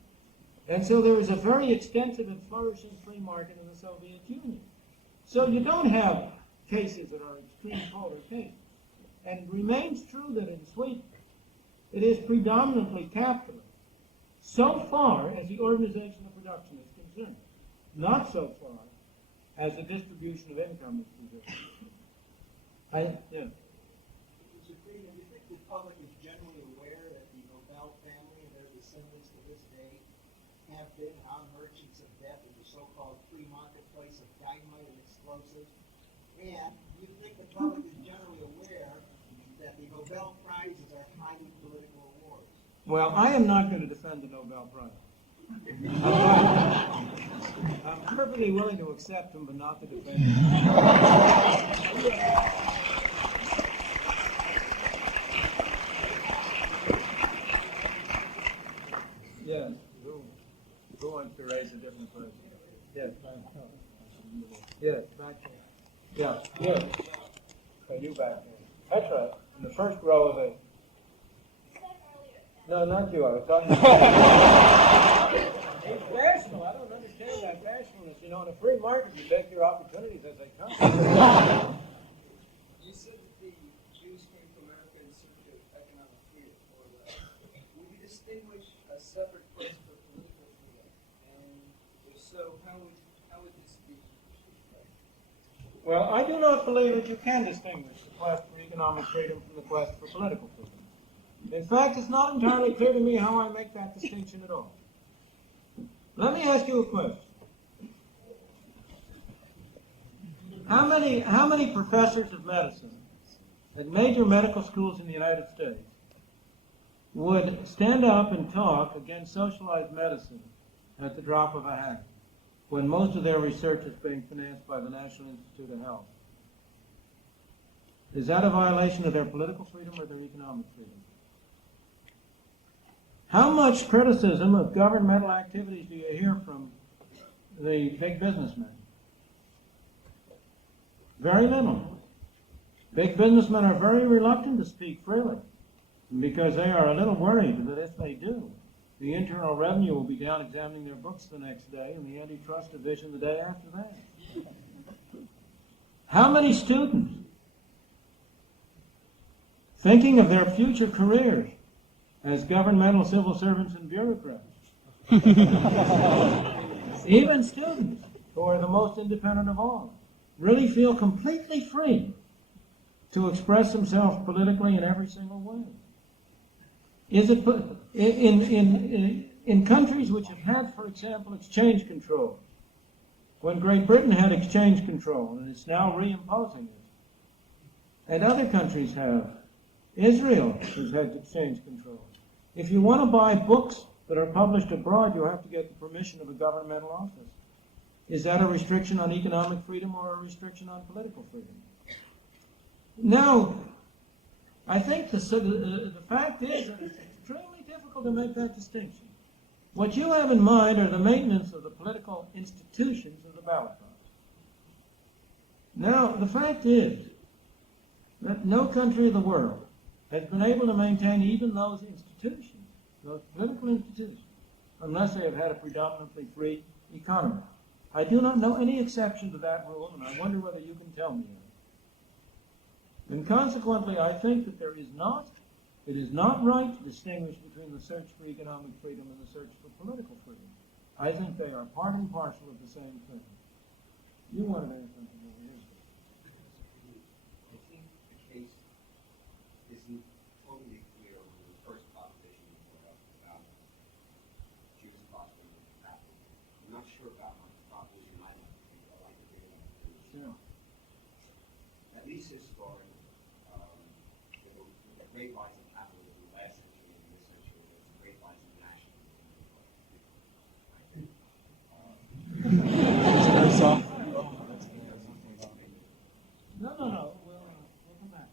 And so there is a very extensive and flourishing free market in the Soviet Union. So you don't have cases that are extreme polar cases. And it remains true that in Sweden, it is predominantly capitalist, so far as the organization of production is concerned, not so far as the distribution of income is concerned. Mr. Friedman, do you think the public is generally aware that the Nobel family and their descendants to this day have been on merchants of death in the so-called free marketplace of dynamite and explosives? And do you think the public is generally aware that the Nobel Prizes are highly political awards? Well, I am not going to defend the Nobel Prize. I'm perfectly willing to accept them, but not to defend them. Yes. Who wants to raise a different question? Yes. Yes. Back there. Yeah. Yes. Okay, you back there. That's right. In the first row of the. No, not you. I was talking about. He's bashful. I don't understand that bashfulness. You know, in a free market, you take your opportunities as they come. You said that the Jews came to America in search of economic freedom, or would you distinguish a separate place for political freedom? And if so, how would this be? Well, I do not believe that you can distinguish the quest for economic freedom from the quest for political freedom. In fact, it's not entirely clear to me how I make that distinction at all. Let me ask you a question. How many professors of medicine at major medical schools in the United States would stand up and talk against socialized medicine at the drop of a hat when most of their research is being financed by the National Institute of Health? Is that a violation of their political freedom or their economic freedom? How much criticism of governmental activities do you hear from the big businessmen? Very little. Big businessmen are very reluctant to speak freely because they are a little worried that if they do, the Internal Revenue will be down examining their books the next day and the Antitrust Division the day after that. How many students, thinking of their future careers as governmental civil servants and bureaucrats, even students who are the most independent of all, really feel completely free to express themselves politically in every single way? Is it in countries which have had, for example, exchange control, when Great Britain had exchange control and it's now reimposing it, and other countries have, Israel has had exchange control. If you want to buy books that are published abroad, you have to get the permission of a governmental office. Is that a restriction on economic freedom or a restriction on political freedom? Now, I think the fact is that it's extremely difficult to make that distinction. What you have in mind are the maintenance of the political institutions of the ballot box. Now, the fact is that no country of the world has been able to maintain even those institutions, those political institutions, unless they have had a predominantly free economy. I do not know any exception to that rule, and I wonder whether you can tell me any. And consequently, I think that it is not right to distinguish between the search for economic freedom and the search for political freedom. I think they are part and parcel of the same thing. You wanted to add something over here. I think the case isn't totally clear on the first proposition you brought up about Jews prospering with capitalism. I'm not sure about my proposition. I'd like to bring it up. Sure. At least historically, the great rise of capitalism last century and this century was the great rise of nationalism. No. We'll come back.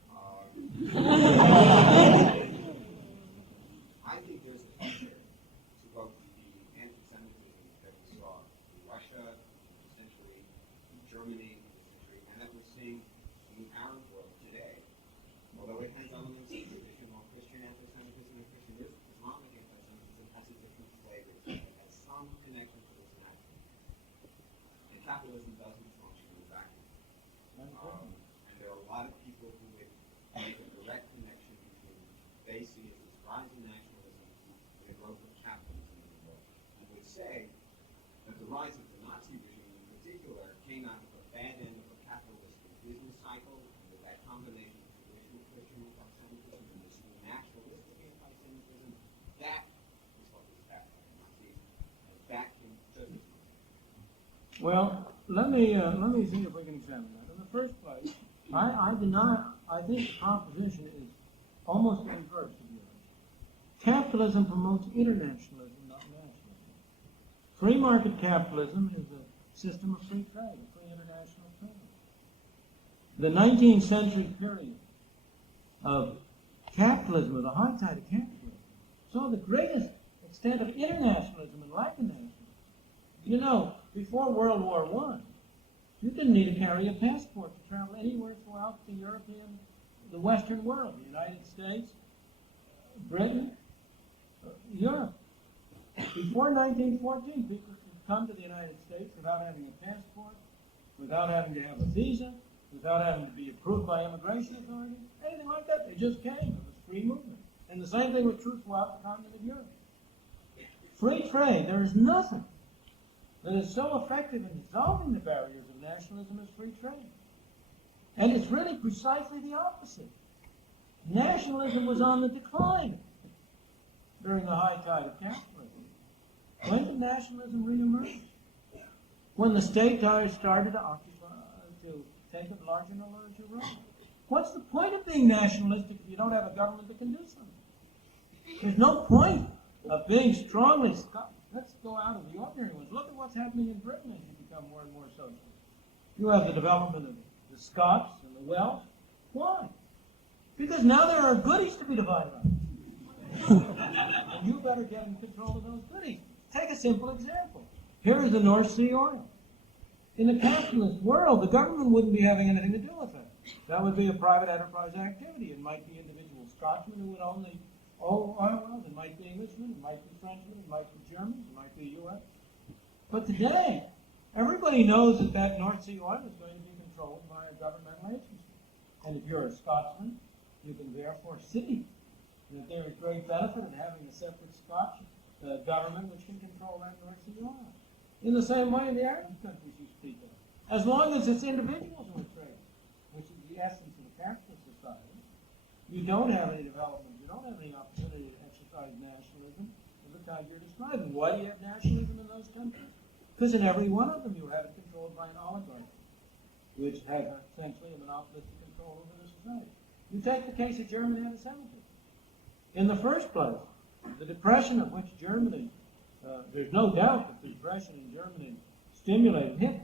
I think there's a future to both the anti-Semitism that we saw in Russia, essentially in Germany, and that we're seeing in the Arab world today. Although it has elements of traditional Christian anti-Semitism and Christian Islamic anti-Semitism has a different flavor. It has some connection to this national. And capitalism doesn't function in a vacuum. And there are a lot of people who would make a direct connection between they see as this rise in nationalism and the growth of capitalism in the world. And would say that the rise of the Nazi regime in particular came out of a bad end of a capitalistic business cycle, and with that combination of traditional Christian anti-Semitism and this nationalistic anti-Semitism, that is what was happening in Nazism. And that can just as much. Well, let me see if we can examine that. In the first place, I think the proposition is almost the reverse of yours. Capitalism promotes internationalism, not nationalism. Free market capitalism is a system of free trade, a free international trade. The 19th century period of capitalism, or the high tide of capitalism, saw the greatest extent of internationalism and lack of nationalism. You know, before World War I, you didn't need to carry a passport to travel anywhere throughout the Western world, the United States, Britain, Europe. Before 1914, people could come to the United States without having a passport, without having to have a visa, without having to be approved by immigration authorities, anything like that. They just came. It was free movement. And the same thing was true throughout the continent of Europe. Free trade, there is nothing that is so effective in dissolving the barriers of nationalism as free trade. And it's really precisely the opposite. Nationalism was on the decline during the high tide of capitalism. When did nationalism reemerge? When the state started to take a larger and larger role. What's the point of being nationalistic if you don't have a government that can do something? There's no point of being strongly Scottish. Let's go out of the ordinary ones. Look at what's happening in Britain as you become more and more socialist. You have the development of the Scots and the Welsh. Why? Because now there are goodies to be divided up. And you better get in control of those goodies. Take a simple example. Here is the North Sea oil. In a capitalist world, the government wouldn't be having anything to do with it. That would be a private enterprise activity. It might be individual Scotchmen who would own the oil wells. It might be Englishmen. It might be Frenchmen. It might be Germans. It might be U.S. But today, everybody knows that that North Sea oil is going to be controlled by a governmental agency. And if you're a Scotsman, you can therefore see that there is great benefit in having a separate Scotch government which can control that North Sea oil. In the same way in the Arab countries you speak of. As long as it's individuals who are trading, which is the essence of a capitalist society, you don't have any development, you don't have any opportunity to exercise nationalism of the kind you're describing. Why do you have nationalism in those countries? Because in every one of them you have it controlled by an oligarchy, which has essentially a monopolistic control over the society. You take the case of German anti-Semitism. In the first place, the depression of which Germany, there's no doubt that the depression in Germany stimulated him.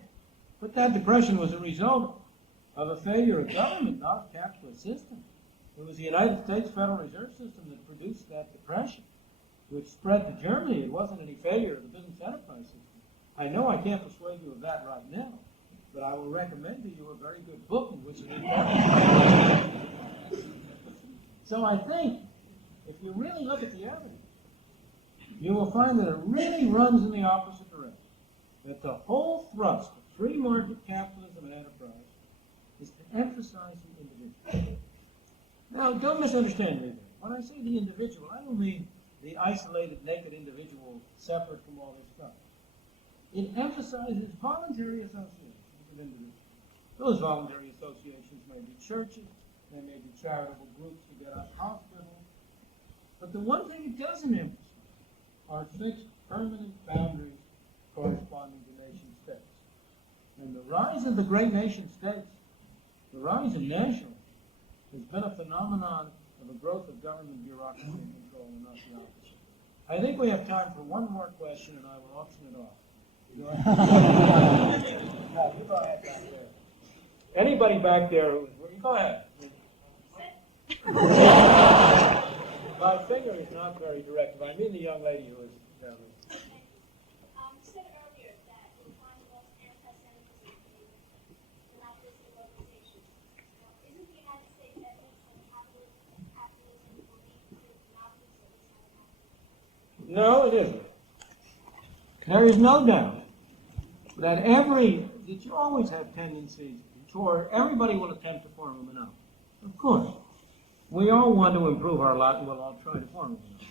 But that depression was a result of a failure of government, not of capitalist system. It was the United States Federal Reserve System that produced that depression, which spread to Germany. It wasn't any failure of the business enterprise system. I know I can't persuade you of that right now, but I will recommend to you a very good book in which it is. So I think, if you really look at the evidence, you will find that it really runs in the opposite direction. That the whole thrust of free market capitalism and enterprise is to emphasize the individual. Now, don't misunderstand me there. When I say the individual, I don't mean the isolated, naked individual separate from all this stuff. It emphasizes voluntary associations with individuals. Those voluntary associations may be churches, they may be charitable groups to get out of hospitals. But the one thing it doesn't emphasize are fixed, permanent boundaries corresponding to nation states. And the rise of the great nation states, the rise of nationalism, has been a phenomenon of a growth of government bureaucracy and control, and not the opposite. I think we have time for one more question, and I will auction it off. You go ahead back there. Anybody back there? Go ahead. My finger is not very directive. I mean the young lady who is down there. You said earlier that you find most anti-Semitism in monopolistic organizations. Isn't the United States evidence that capitalism will lead to monopolies or at least have monopolies? No, it isn't. There is no doubt that you always have tendencies toward, everybody will attempt to form a monopoly. Of course. We all want to improve our lot, and we'll all try to form a monopoly.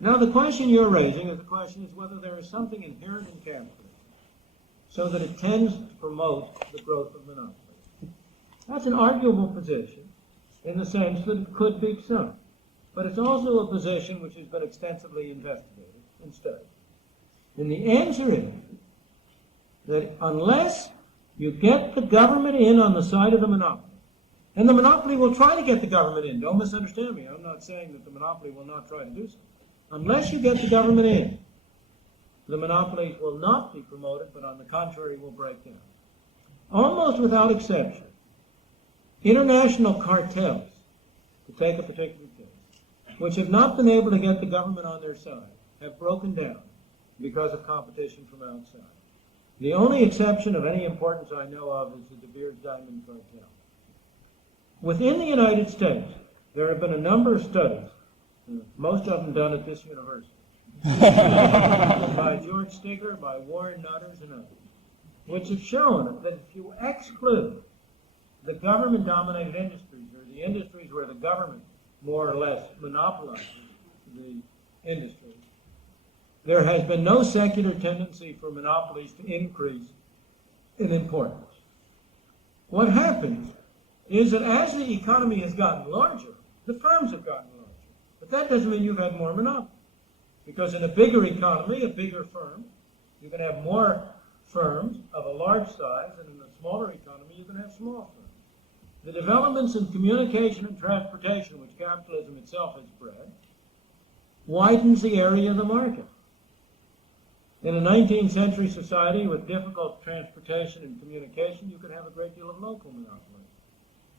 Now, the question you're raising is whether there is something inherent in capitalism so that it tends to promote the growth of monopoly. That's an arguable position in the sense that it could be so. But it's also a position which has been extensively investigated and studied. And the answer is that unless you get the government in on the side of the monopoly, and the monopoly will try to get the government in. Don't misunderstand me. I'm not saying that the monopoly will not try to do so. Unless you get the government in, the monopolies will not be promoted, but on the contrary will break down. Almost without exception, international cartels, to take a particular case, which have not been able to get the government on their side, have broken down because of competition from outside. The only exception of any importance I know of is the De Beers Diamond Cartel. Within the United States, there have been a number of studies, most of them done at this university, by George Stigler, by Warren Nutters, and others, which have shown that if you exclude the government-dominated industries, or the industries where the government more or less monopolizes the industry, there has been no secular tendency for monopolies to increase in importance. What happens is that as the economy has gotten larger, the firms have gotten larger. But that doesn't mean you've had more monopoly. Because in a bigger economy, a bigger firm, you can have more firms of a large size, and in a smaller economy, you can have small firms. The developments in communication and transportation, which capitalism itself has bred, widens the area of the market. In a 19th century society with difficult transportation and communication, you could have a great deal of local monopoly.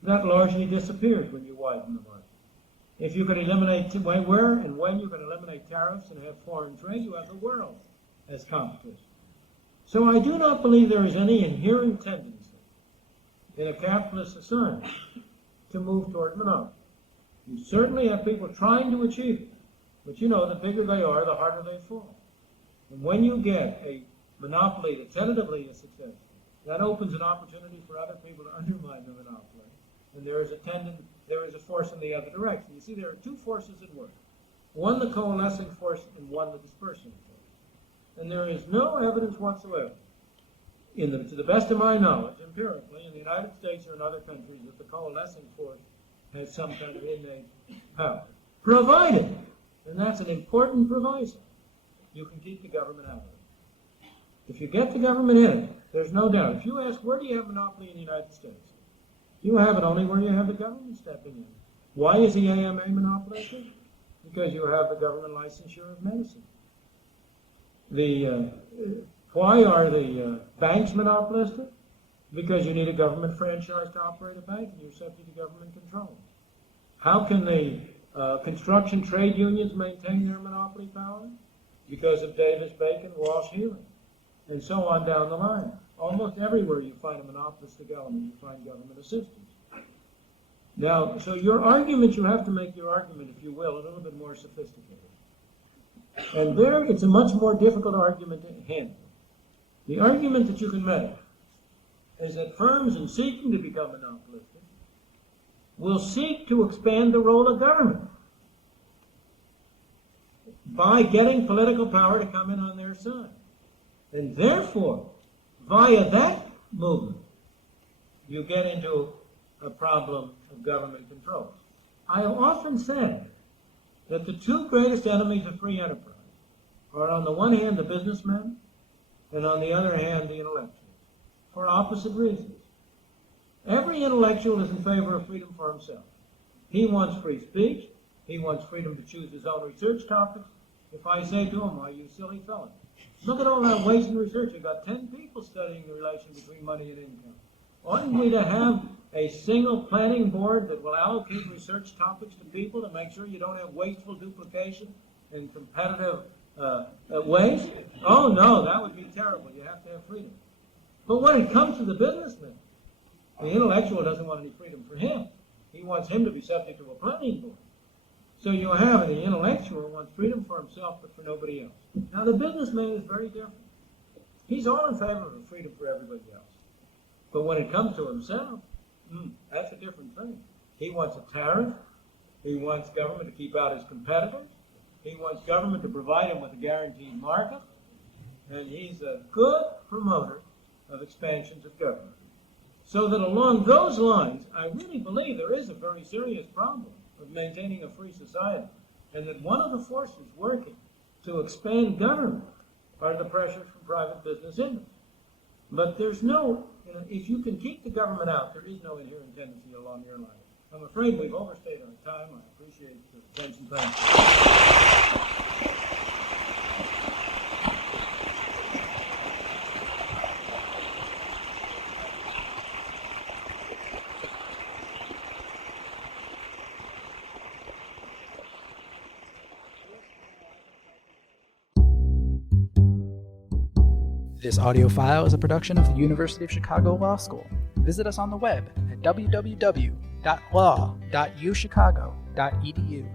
That largely disappears when you widen the market. If you can eliminate where and when you can eliminate tariffs and have foreign trade, you have the world as competition. So I do not believe there is any inherent tendency in a capitalist society to move toward monopoly. You certainly have people trying to achieve it, but you know, the bigger they are, the harder they fall. And when you get a monopoly that tentatively is successful, that opens an opportunity for other people to undermine the monopoly. And there is a force in the other direction. You see, there are two forces at work. One, the coalescing force, and one, the dispersing force. And there is no evidence whatsoever, to the best of my knowledge, empirically, in the United States or in other countries, that the coalescing force has some kind of innate power. Provided, and that's an important proviso, you can keep the government out of it. If you get the government in it, there's no doubt. If you ask, where do you have monopoly in the United States? You have it only where you have the government stepping in. Why is the AMA monopolistic? Because you have the government licensure of medicine. Why are the banks monopolistic? Because you need a government franchise to operate a bank, and you're subject to government control. How can the construction trade unions maintain their monopoly power? Because of Davis, Bacon, Walsh, Healy, and so on down the line. Almost everywhere you find a monopolistic element, you find government assistance. Now, so your argument, you have to make your argument, if you will, a little bit more sophisticated. And there, it's a much more difficult argument to handle. The argument that you can make is that firms, in seeking to become monopolistic, will seek to expand the role of government by getting political power to come in on their side. And therefore, via that movement, you get into a problem of government control. I have often said that the two greatest enemies of free enterprise are, on the one hand, the businessmen, and on the other hand, the intellectuals, for opposite reasons. Every intellectual is in favor of freedom for himself. He wants free speech. He wants freedom to choose his own research topics. If I say to him, "Why, you silly fellow, look at all that waste in research. You've got 10 people studying the relation between money and income. Oughtn't we to have a single planning board that will allocate research topics to people to make sure you don't have wasteful duplication and competitive waste?" Oh, no, that would be terrible. You have to have freedom. But when it comes to the businessman, the intellectual doesn't want any freedom for him. He wants him to be subject to a planning board. So you have the intellectual wants freedom for himself, but for nobody else. Now, the businessman is very different. He's all in favor of freedom for everybody else. But when it comes to himself, that's a different thing. He wants a tariff. He wants government to keep out his competitors. He wants government to provide him with a guaranteed market. And he's a good promoter of expansions of government. So that along those lines, I really believe there is a very serious problem of maintaining a free society, and that one of the forces working to expand government are the pressures from private business interests. But there's no, if you can keep the government out, there is no inherent tendency along your line. I'm afraid we've overstayed our time. I appreciate the attention. Thank you. This audio file is a production of the University of Chicago Law School. Visit us on the web at www.law.uchicago.edu.